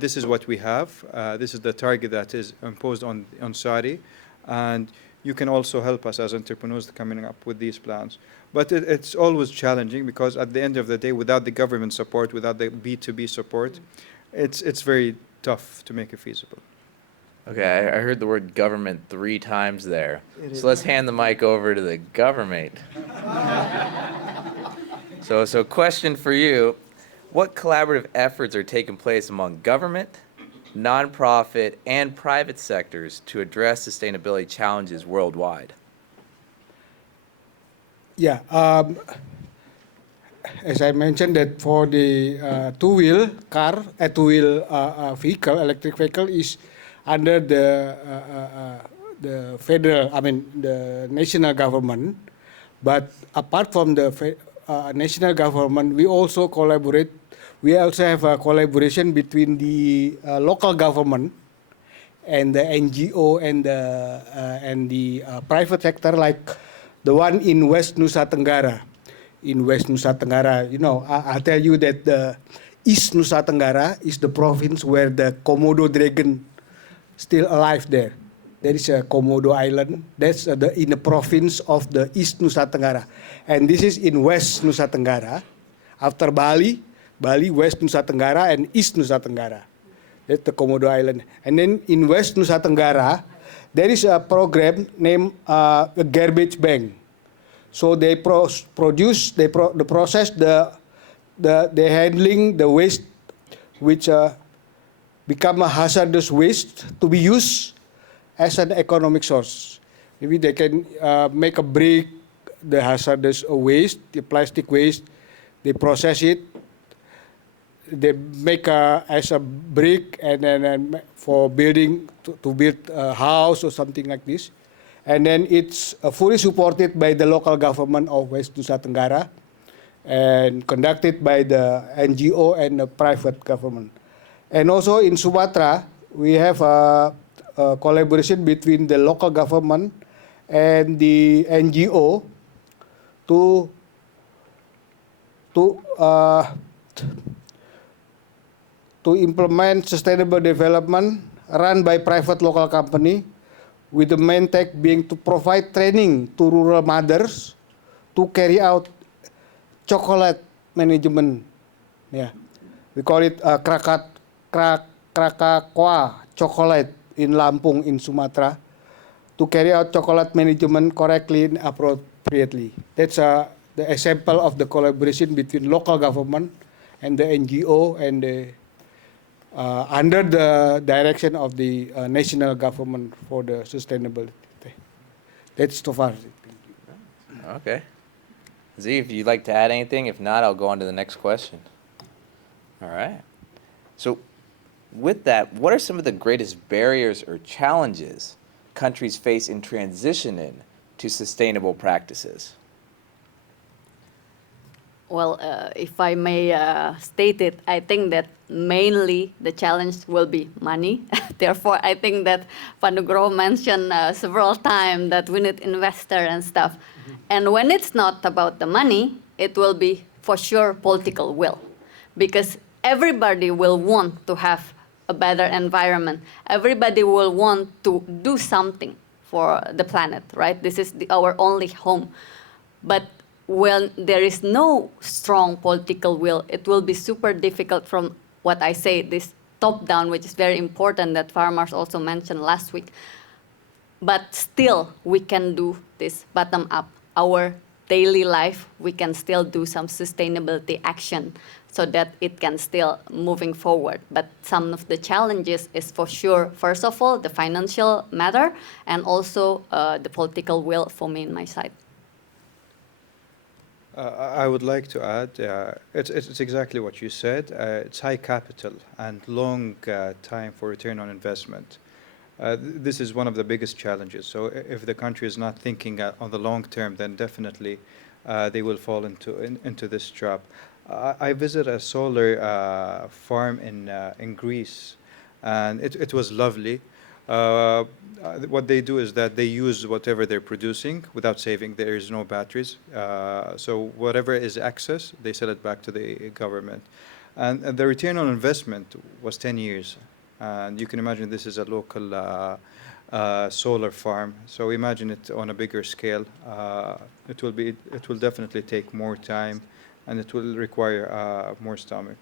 this is what we have, this is the target that is imposed on Saudi, and you can also help us as entrepreneurs coming up with these plans. But it's always challenging, because at the end of the day, without the government support, without the B2B support, it's very tough to make it feasible. Okay, I heard the word government 3 times there. So let's hand the mic over to the government. So question for you, what collaborative efforts are taking place among government, nonprofit, and private sectors to address sustainability challenges worldwide? Yeah, as I mentioned that for the two-wheel car, two-wheel vehicle, electric vehicle is under the federal, the national government. But apart from the national government, we also collaborate. We also have a collaboration between the local government and the NGO and the private sector, like the one in West Nusa Tenggara. In West Nusa Tenggara, I'll tell you that the East Nusa Tenggara is the province where the Komodo dragon still alive there. There is a Komodo Island. That's in the province of the East Nusa Tenggara. And this is in West Nusa Tenggara. After Bali, West Nusa Tenggara, and East Nusa Tenggara. That's the Komodo Island. And then in West Nusa Tenggara, there is a program named the Garbage Bank. So they they handling the waste which become a hazardous waste to be used as an economic source. Maybe they can make a brick, the hazardous waste, the plastic waste, they process it, they make as a brick, and then for building, to build a house or something like this. And then it's fully supported by the local government of West Nusa Tenggara and conducted by the NGO and the private government. And also in Sumatra, we have a collaboration between the local government and the NGO to implement sustainable development run by private local company, with the main take being to provide training to rural mothers to carry out chocolate management. Yeah, we call it Krakakwa chocolate in Lampung in Sumatra, to carry out chocolate management correctly and appropriately. That's the example of the collaboration between local government and the NGO and the under the direction of the national government for the sustainability. That's so far. Okay. Z, if you'd like to add anything, if not, I'll go on to the next question. All right. So with that, what are some of the greatest barriers or challenges countries face in transitioning to sustainable practices? Well, if I may state it, I think that mainly the challenge will be money. Therefore, I think that Pak Nugroho mentioned several times that we need investor and stuff. Mm-hmm. And when it's not about the money, it will be for sure political will. Because everybody will want to have a better environment. Everybody will want to do something for the planet, right? This is our only home. But when there is no strong political will, it will be super difficult from what I say, this top-down, which is very important, that farmers also mentioned last week. But still, we can do this bottom-up. Our daily life, we can still do some sustainability action, so that it can still moving forward. But some of the challenges is for sure, first of all, the financial matter, and also the political will for me and my side. I would like to add, it's exactly what you said. It's high capital and long time for return on investment. This is one of the biggest challenges. So if the country is not thinking on the long term, then definitely they will fall into this trap. I visited a solar farm in Greece, and it was lovely. What they do is that they use whatever they're producing without saving. There is no batteries. So whatever is excess, they sell it back to the government. And the return on investment was 10 years. And you can imagine this is a local solar farm. So imagine it on a bigger scale. It will definitely take more time, and it will require more stomach.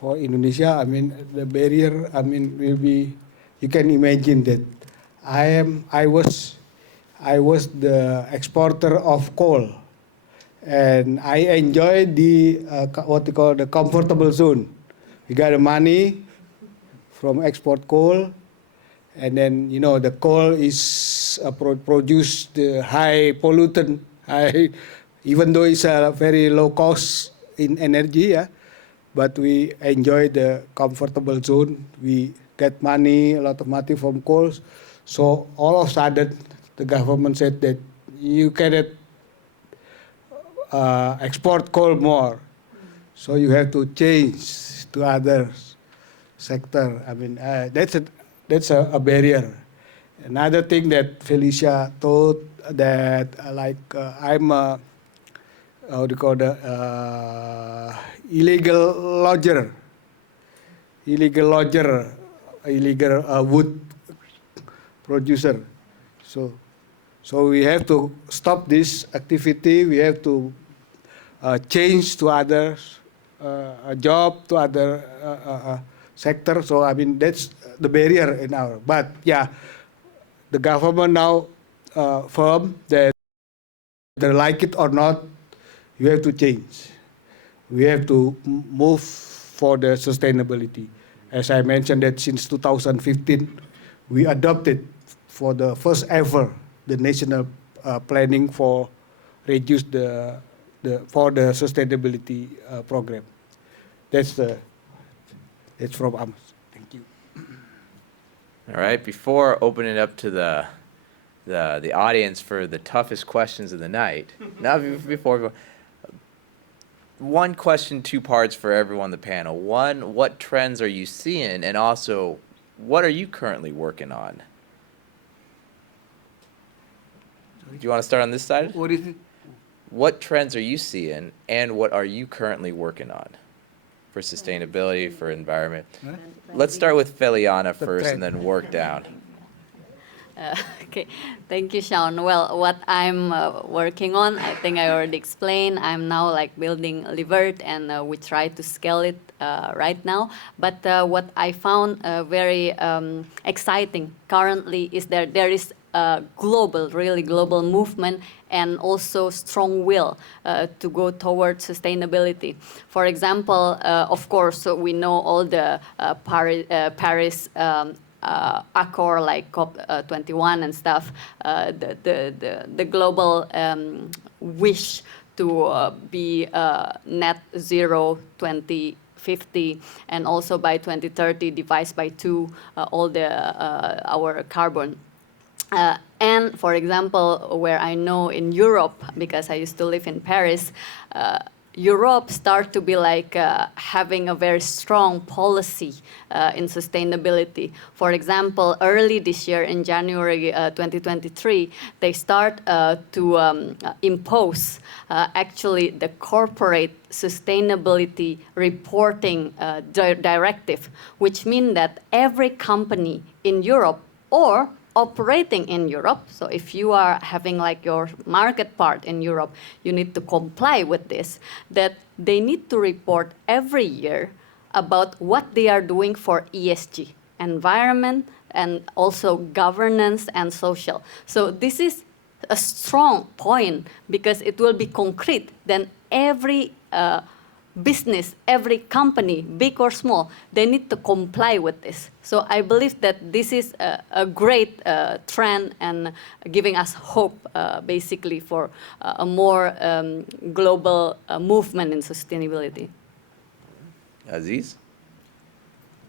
For Indonesia, I mean, the barrier, I mean, will be, you can imagine that I was the exporter of coal, and I enjoyed the what they call the comfortable zone. We got the money from export coal, and then the coal is produce the high pollutant, even though it's a very low cost in energy, yeah. But we enjoy the comfortable zone. We get money, a lot of money from coals. So all of a sudden, the government said that you cannot export coal more. So you have to change to other sector. I mean, that's a barrier. Another thing that Felicia told that I'm how do you call the illegal lodger, illegal wood producer. So we have to stop this activity. We have to change to other a job, to other sector. So I mean that's the barrier in our. But yeah, the government now firm that whether like it or not, you have to change. We have to move for the sustainability. As I mentioned that since 2015, we adopted for the first ever the national planning for reduce for the sustainability program. That's from Amos. Thank you. All right, before opening it up to the audience for the toughest questions of the night, before one question, two parts for everyone on the panel. One, what trends are you seeing? And also, what are you currently working on? Do you want to start on this side? What is it? What trends are you seeing, and what are you currently working on for sustainability, for environment? Let's start with Feliana first and then work down. Okay, thank you, Sean. Well, what I'm working on, I think I already explained. I'm now building LiVert, and we try to scale it right now. But what I found very exciting currently is that there is a really global movement and also strong will to go towards sustainability. For example, of course, so we know all the Paris Accord, like COP21 and stuff, the global wish to be net zero 2050, and also by 2030 divide by 2 all our carbon. And for example, where I know in Europe, because I used to live in Paris, Europe start to be having a very strong policy in sustainability. For example, early this year in January 2023, they start to impose actually the corporate sustainability reporting directive, which means that every company in Europe or operating in Europe, so if you are having your market part in Europe, you need to comply with this, that they need to report every year about what they are doing for ESG, environment, and also governance and social. So this is a strong point because it will be concrete. Then every business, every company, big or small, they need to comply with this. So I believe that this is a great trend and giving us hope, basically, for a more global movement in sustainability. Aziz?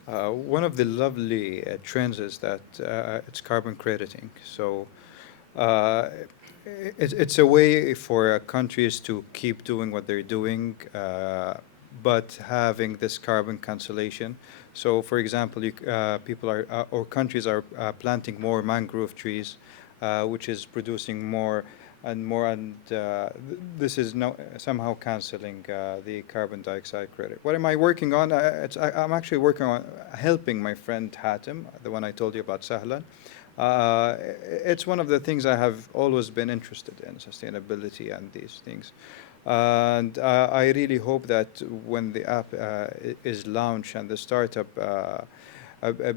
One of the lovely trends is that it's carbon crediting. So it's a way for countries to keep doing what they're doing, but having this carbon cancellation. So, for example, people are or countries are planting more mangrove trees, which is producing more and more, and this is somehow canceling the carbon dioxide credit. What am I working on? I'm actually working on helping my friend Hatem, the one I told you about, Sahlan. It's one of the things I have always been interested in, sustainability and these things. And I really hope that when the app is launched and the startup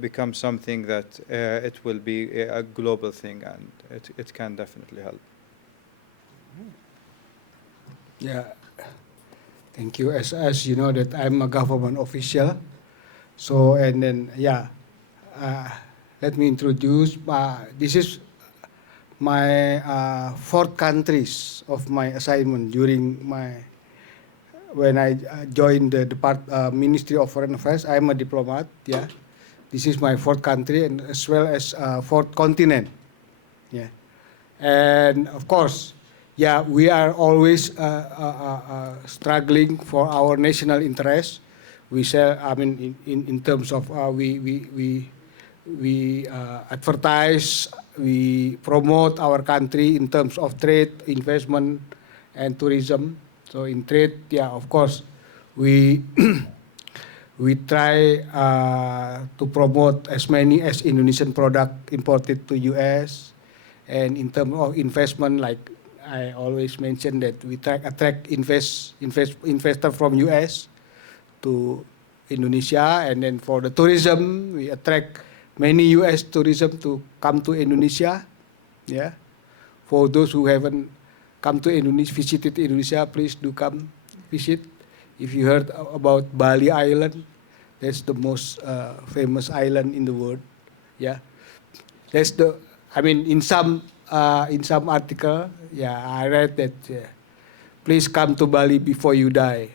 becomes something that it will be a global thing, and it can definitely help. Yeah, thank you. As you know that I'm a government official, so and then let me introduce. This is my fourth countries of my assignment during when I joined the Ministry of Foreign Affairs. I'm a diplomat. Yeah, this is my fourth country and as well as fourth continent. Yeah, and of course. Yeah, we are always struggling for our national interest. We say, I mean, in terms of we advertise, we promote our country in terms of trade, investment, and tourism. So in trade, yeah, of course, we we try to promote as many as Indonesian product imported to US, and in terms of investment, like I always mention that we attract investor from US to Indonesia, and then for the tourism, we attract many US tourism to come to Indonesia. Yeah, for those who haven't come to Indonesia, visited Indonesia, please do come visit. If you heard about Bali Island, that's the most famous island in the world. Yeah, that's the. I mean, in some article, yeah, I read that please come to Bali before you die.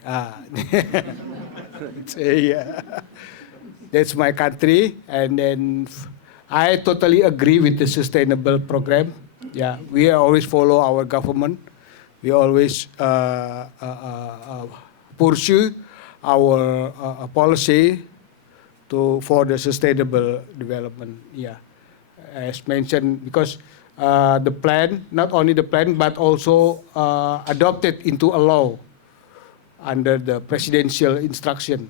That's my country, and then I totally agree with the sustainable program. Yeah, we always follow our government. We always pursue our policy for the sustainable development. Yeah, as mentioned, because the plan, not only the plan, but also adopted into a law under the presidential instruction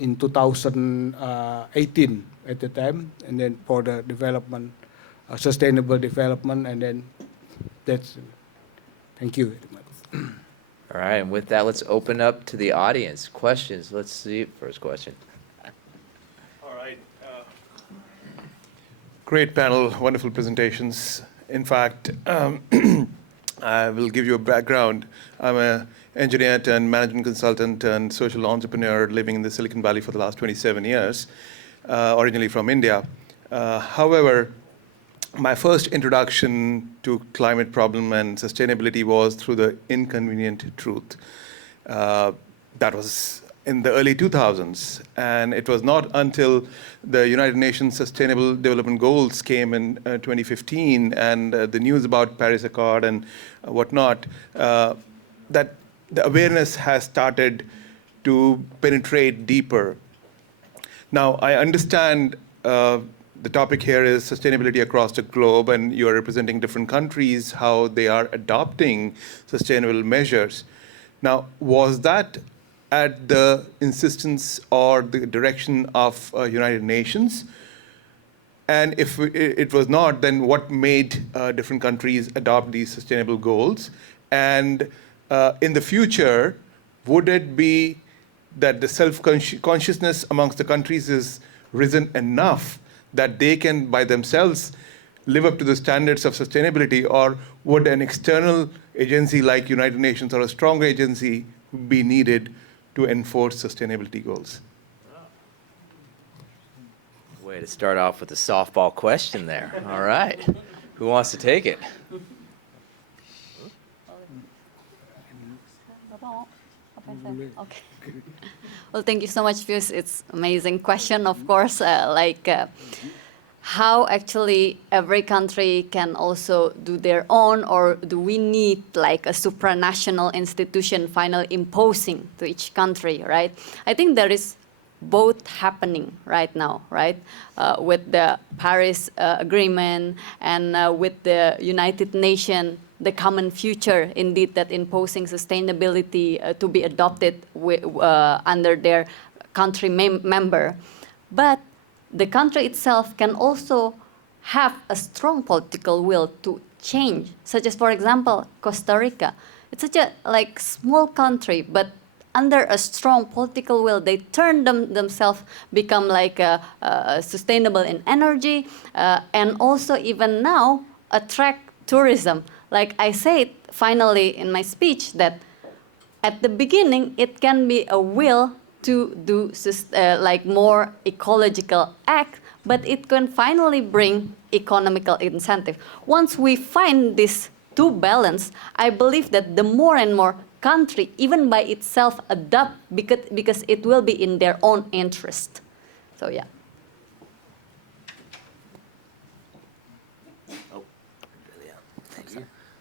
in 2018 at the time, and then for the development, sustainable development, and then that's. Thank you very much. All right, and with that, let's open up to the audience. Questions? Let's see. First question. All right. Great panel, wonderful presentations. In fact, I will give you a background. I'm an engineer turned management consultant and social entrepreneur living in the Silicon Valley for the last 27 years, originally from India. However, my first introduction to climate problem and sustainability was through the inconvenient truth. That was in the early 2000s. And it was not until the United Nations Sustainable Development Goals came in 2015 and the news about Paris Accord and whatnot, that the awareness has started to penetrate deeper. Now, I understand the topic here is sustainability across the globe, and you are representing different countries, how they are adopting sustainable measures. Now, was that at the insistence or the direction of United Nations? And if it was not, then what made different countries adopt these sustainable goals? And in the future, would it be that the self-consciousness amongst the countries is risen enough that they can by themselves live up to the standards of sustainability, or would an external agency like United Nations or a stronger agency be needed to enforce sustainability goals? Way to start off with a softball question there. All right. Who wants to take it? Okay. Well, thank you so much, Fuse. It's amazing question, of course. How actually every country can also do their own, or do we need like a supranational institution finally imposing to each country, right? I think there is both happening right now, right? With the Paris Agreement and with the United Nations, the common future, indeed, that imposing sustainability to be adopted under their country member. But the country itself can also have a strong political will to change, such as, for example, Costa Rica. It's such a small country, but under a strong political will, they turn themselves become sustainable in energy, and also even now attract tourism. Like I said finally in my speech, that at the beginning it can be a will to do more ecological act, but it can finally bring economical incentive. Once we find this two balance, I believe that the more and more country, even by itself, adapt because it will be in their own interest. So yeah.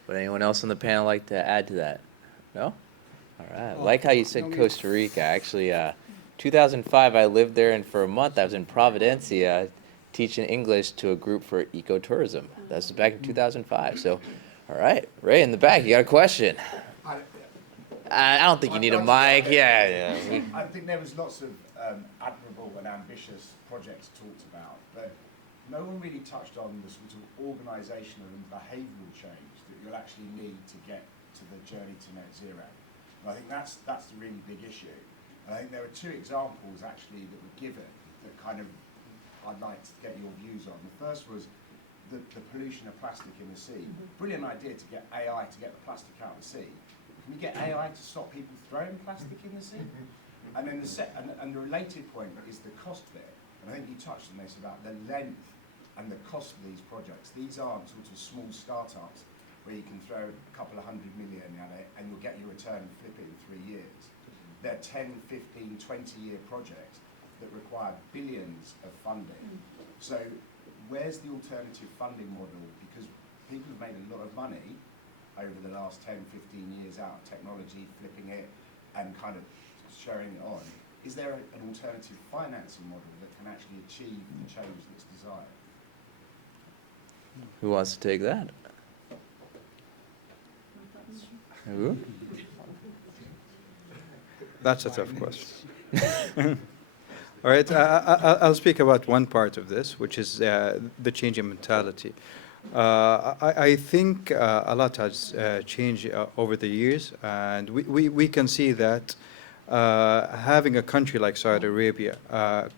Would anyone else on the panel like to add to that? No? All right. I like how you said Costa Rica. Actually, 2005, I lived there, and for a month I was in Providencia teaching English to a group for ecotourism. That was back in 2005. So, all right. Ray in the back, you got a question? I don't think you need a mic. Yeah. I think there was lots of admirable and ambitious projects talked about, but no one really touched on the sort of organisational and behavioural change that you'll actually need to get to the journey to net zero. And I think that's the really big issue. And I think there are two examples actually that were given that kind of I'd like to get your views on. The first was the pollution of plastic in the sea. Brilliant idea to get AI to get the plastic out of the sea. Can we get AI to stop people throwing plastic in the sea? And then the related point is the cost bit. And I think you touched on this about the length and the cost of these projects. These aren't sort of small startups where you can throw a couple of 100 million at it and you'll get your return and flip it in 3 years. They're 10, 15, 20-year projects that require billions of funding. So where's the alternative funding model? Because people have made a lot of money over the last 10, 15 years out of technology, flipping it and kind of sharing it on. Is there an alternative financing model that can actually achieve the change that's desired? Who wants to take that? Who? That's a tough question. All right, I'll speak about one part of this, which is the change in mentality. I think a lot has changed over the years, and we can see that having a country like Saudi Arabia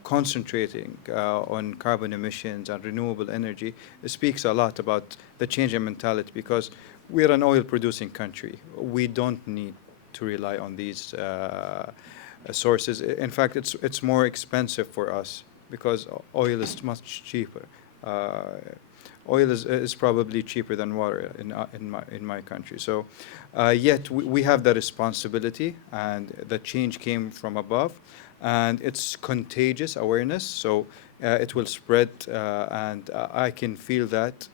concentrating on carbon emissions and renewable energy speaks a lot about the change in mentality, because we're an oil-producing country. We don't need to rely on these sources. In fact, it's more expensive for us because oil is much cheaper. Oil is probably cheaper than water in my country. So yet we have the responsibility, and the change came from above, and it's contagious awareness. So it will spread, and I can feel that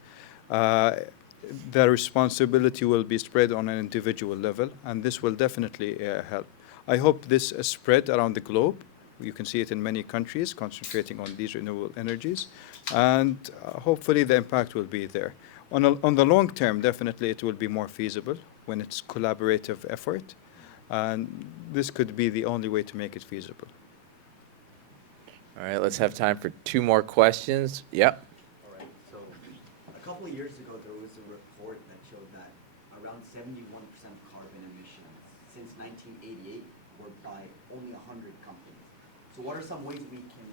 the responsibility will be spread on an individual level, and this will definitely help. I hope this is spread around the globe. You can see it in many countries concentrating on these renewable energies, and hopefully the impact will be there. On the long term, definitely it will be more feasible when it's collaborative effort, and this could be the only way to make it feasible. All right, let's have time for 2 more questions. Yep. All right, so a couple of years ago, there was a report that showed that around 71% of carbon emissions since 1988 were by only 100 companies. So what are some ways we can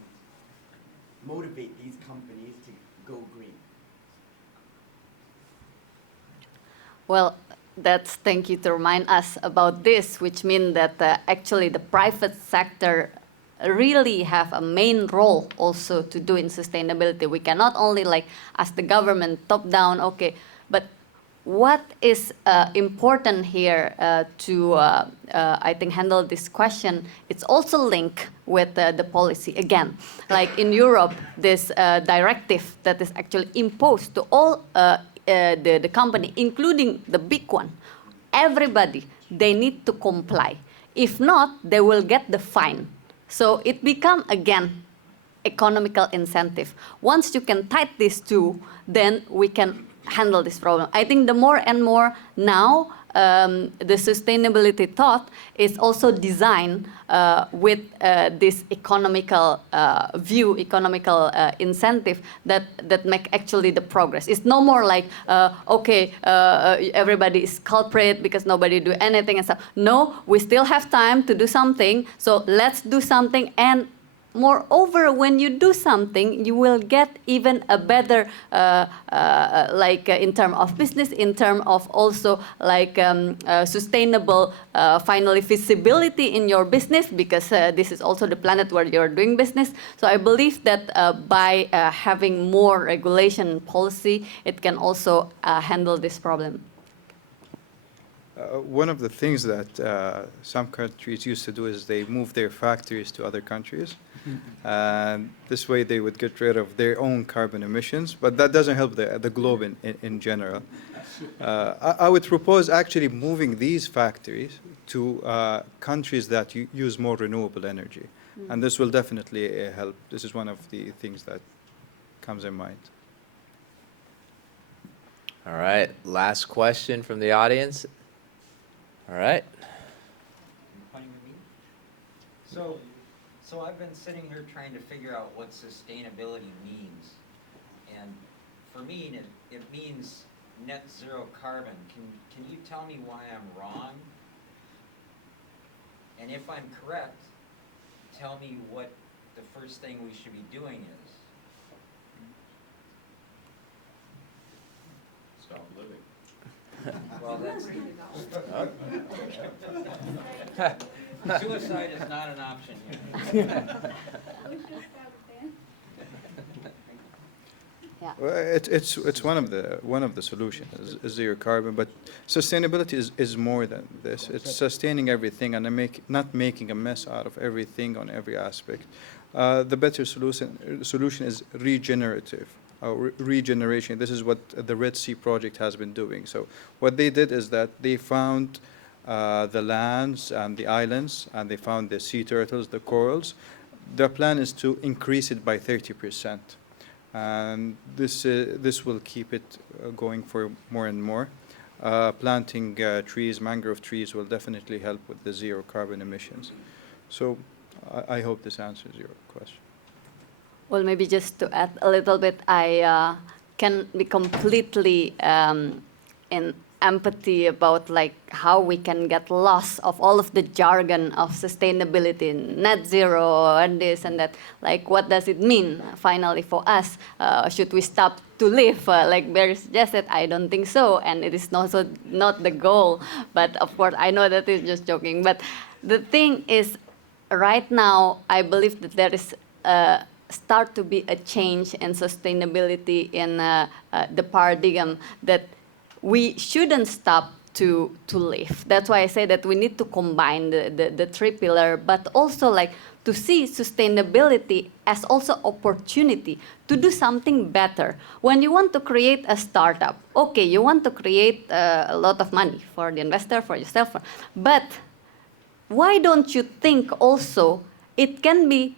motivate these companies to go green? Well, thank you to remind us about this, which means that actually the private sector really have a main role also to do in sustainability. We cannot only like ask the government top down, okay, but what is important here to, I think, handle this question, it's also linked with the policy. Again, like in Europe, this directive that is actually imposed to all the company, including the big one, everybody, they need to comply. If not, they will get the fine. So it become, again, economical incentive. Once you can tie these two, then we can handle this problem. I think the more and more now, the sustainability thought is also designed with this economical view, economical incentive that make actually the progress. It's no more like, okay, everybody is culprit because nobody do anything and stuff. No, we still have time to do something, so let's do something. And moreover, when you do something, you will get even a better, in terms of business, in terms of also sustainable, finally feasibility in your business, because this is also the planet where you're doing business. So I believe that by having more regulation and policy, it can also handle this problem. One of the things that some countries used to do is they move their factories to other countries. And this way they would get rid of their own carbon emissions, but that doesn't help the globe in general. I would propose actually moving these factories to countries that use more renewable energy. And this will definitely help. This is one of the things that comes in mind. All right, last question from the audience. All right. Pointing at me? So I've been sitting here trying to figure out what sustainability means. And for me, it means net zero carbon. Can you tell me why I'm wrong? And if I'm correct, tell me what the first thing we should be doing is. Stop living. Well, suicide is not an option here. Well, it's one of the solutions is zero carbon, but sustainability is more than this. It's sustaining everything and not making a mess out of everything on every aspect. The better solution is regenerative. Regeneration. This is what the Red Sea project has been doing. So what they did is that they found the lands and the islands, and they found the sea turtles, the corals. Their plan is to increase it by 30%. And this will keep it going for more and more. Planting trees, mangrove trees, will definitely help with the zero carbon emissions. So I hope this answers your question. Well, maybe just to add a little bit, I can be completely in empathy about like how we can get lost of all of the jargon of sustainability, net zero, and this and that. Like, what does it mean finally for us? Should we stop to live? Like Barry suggested, I don't think so, and it is also not the goal. But of course, I know that it's just joking. But the thing is, right now, I believe that there is start to be a change in sustainability in the paradigm that we shouldn't stop to live. That's why I say that we need to combine the three pillars, but also like to see sustainability as also opportunity to do something better. When you want to create a startup, okay, you want to create a lot of money for the investor, for yourself, but why don't you think also it can be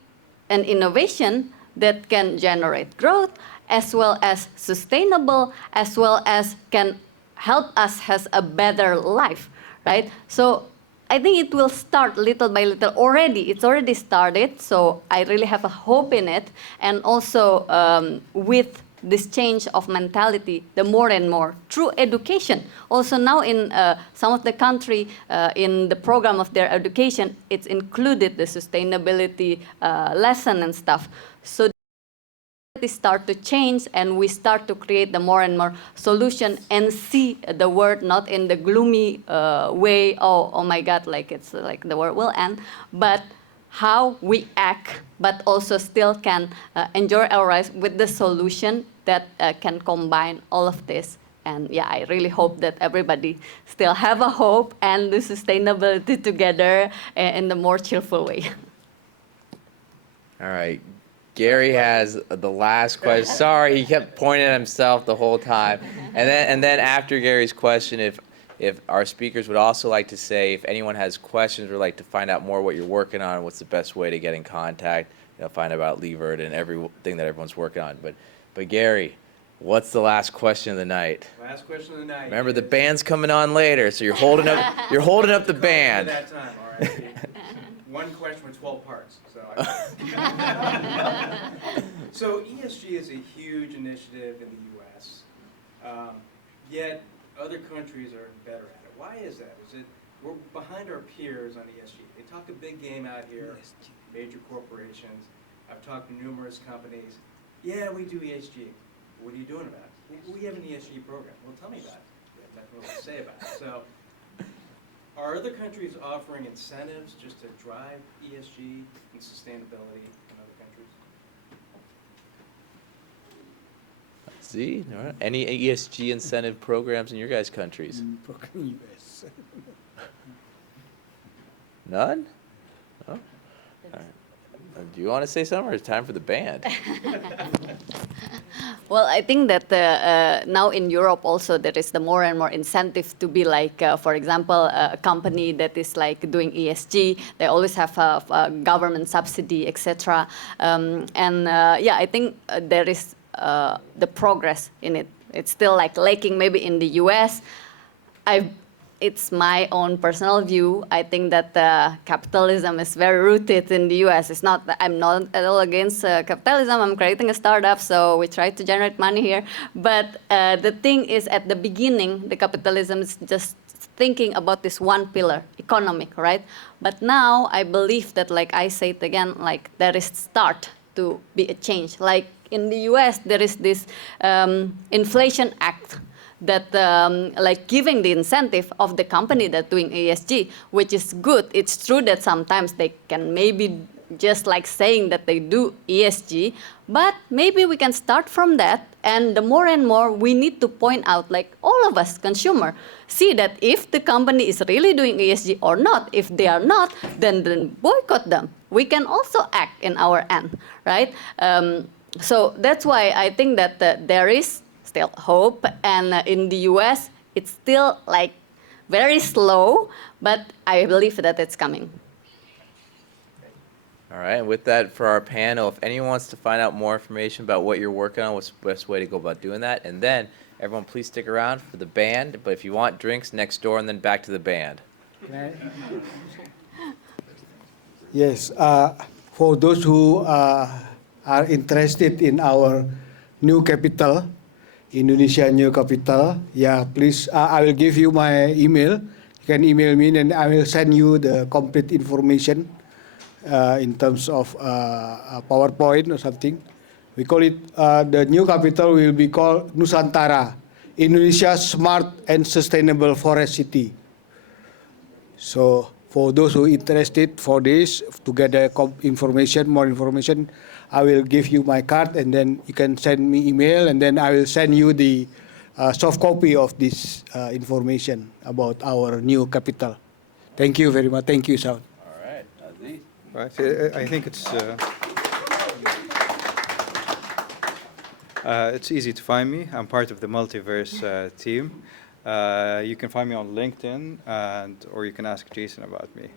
an innovation that can generate growth, as well as sustainable, as well as can help us has a better life, right? So I think it will start little by little already. It's already started, so I really have a hope in it. And also with this change of mentality, the more and more through education. Also now in some of the country, in the program of their education, it's included the sustainability lesson and stuff. So start to change and we start to create the more and more solution and see the world not in the gloomy way, oh my God, like it's like the world will end, but how we act, but also still can enjoy our lives with the solution that can combine all of this. And yeah, I really hope that everybody still have a hope and the sustainability together in the more cheerful way. All right. Gary has the last question. Sorry, he kept pointing at himself the whole time. And then after Gary's question, if our speakers would also like to say, if anyone has questions or would like to find out more what you're working on, what's the best way to get in contact, find out about LiVert and everything that everyone's working on. But Gary, what's the last question of the night? Last question of the night. Remember, the band's coming on later, so you're holding up the band. That time, all right. One question with 12 parts. So ESG is a huge initiative in the U.S. Yet other countries are better at it. Why is that? Is it we're behind our peers on ESG? They talk a big game out here. Major corporations. I've talked to numerous companies. Yeah, we do ESG. What are you doing about it? We have an ESG program. Well, tell me about it. We have nothing really to say about it. So, are other countries offering incentives just to drive ESG and sustainability in other countries? See? All right. Any ESG incentive programs in your guys' countries? None? Oh. All right. Do you want to say something, or is it time for the band? Well, I think that now in Europe also there is the more and more incentive to be like, for example, a company that is like doing ESG. They always have a government subsidy, etc. Yeah, I think there is the progress in it. It's still like lacking maybe in the US. It's my own personal view. I think that capitalism is very rooted in the US. It's not that I'm not at all against capitalism. I'm creating a startup, so we try to generate money here. But the thing is, at the beginning, the capitalism is just thinking about this one pillar, economic, right? But now I believe that, like I said again, like there is start to be a change. Like in the US, there is this Inflation Act that like giving the incentive of the company that doing ESG, which is good. It's true that sometimes they can maybe just like saying that they do ESG, but maybe we can start from that. And the more and more we need to point out, like all of us consumer, see that if the company is really doing ESG or not. If they are not, then boycott them. We can also act in our end, right? So that's why I think that there is still hope, and in the US it's still like very slow, but I believe that it's coming. All right, and with that, for our panel, if anyone wants to find out more information about what you're working on, what's the best way to go about doing that? And then, everyone please stick around for the band, but if you want drinks, next door, and then back to the band. Yes, for those who are interested in our new capital, Indonesia New Capital, yeah, please, I will give you my email. You can email me and I will send you the complete information in terms of a PowerPoint or something. We call it, the new capital will be called Nusantara, Indonesia Smart and Sustainable Forest City. So for those who are interested for this, to get the more information, I will give you my card and then you can send me email and then I will send you the soft copy of this information about our new capital. Thank you very much. Thank you, Saud. All right, Aziz. Right, I think it's easy to find me. I'm part of the Multiverse team. You can find me on LinkedIn, or you can ask Jason about me.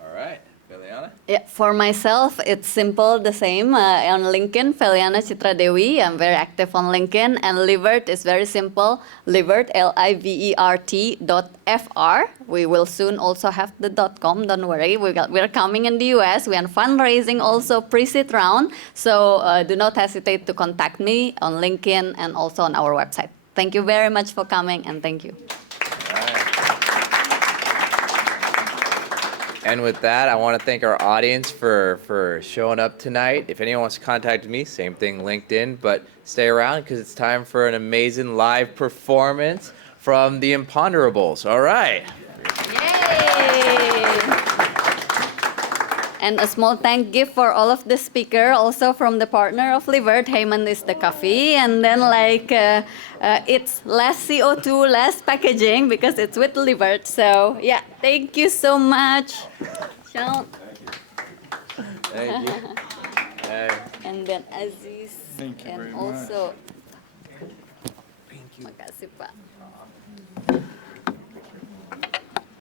All right, Feliana? Yeah, for myself, it's simple, the same. On LinkedIn, Feliana Citra Dewi. I'm very active on LinkedIn. And LiVert is very simple. LiVert, LIVERT.fr. We will soon also have the .com. Don't worry. We're coming in the US. We are fundraising also pre-seed round. So do not hesitate to contact me on LinkedIn and also on our website. Thank you very much for coming, and thank you. And with that, I want to thank our audience for showing up tonight. If anyone wants to contact me, same thing, LinkedIn. But stay around because it's time for an amazing live performance from the Imponderables. All right. Yay! And a small thank gift for all of the speaker, also from the partner of LiVert. Heyman is the coffee, and then it's less CO2, less packaging because it's with LiVert. So yeah, thank you so much. Sean. Thank you. Hey. And then Aziz. Thank you and very also. Thank you. Makasih Pak.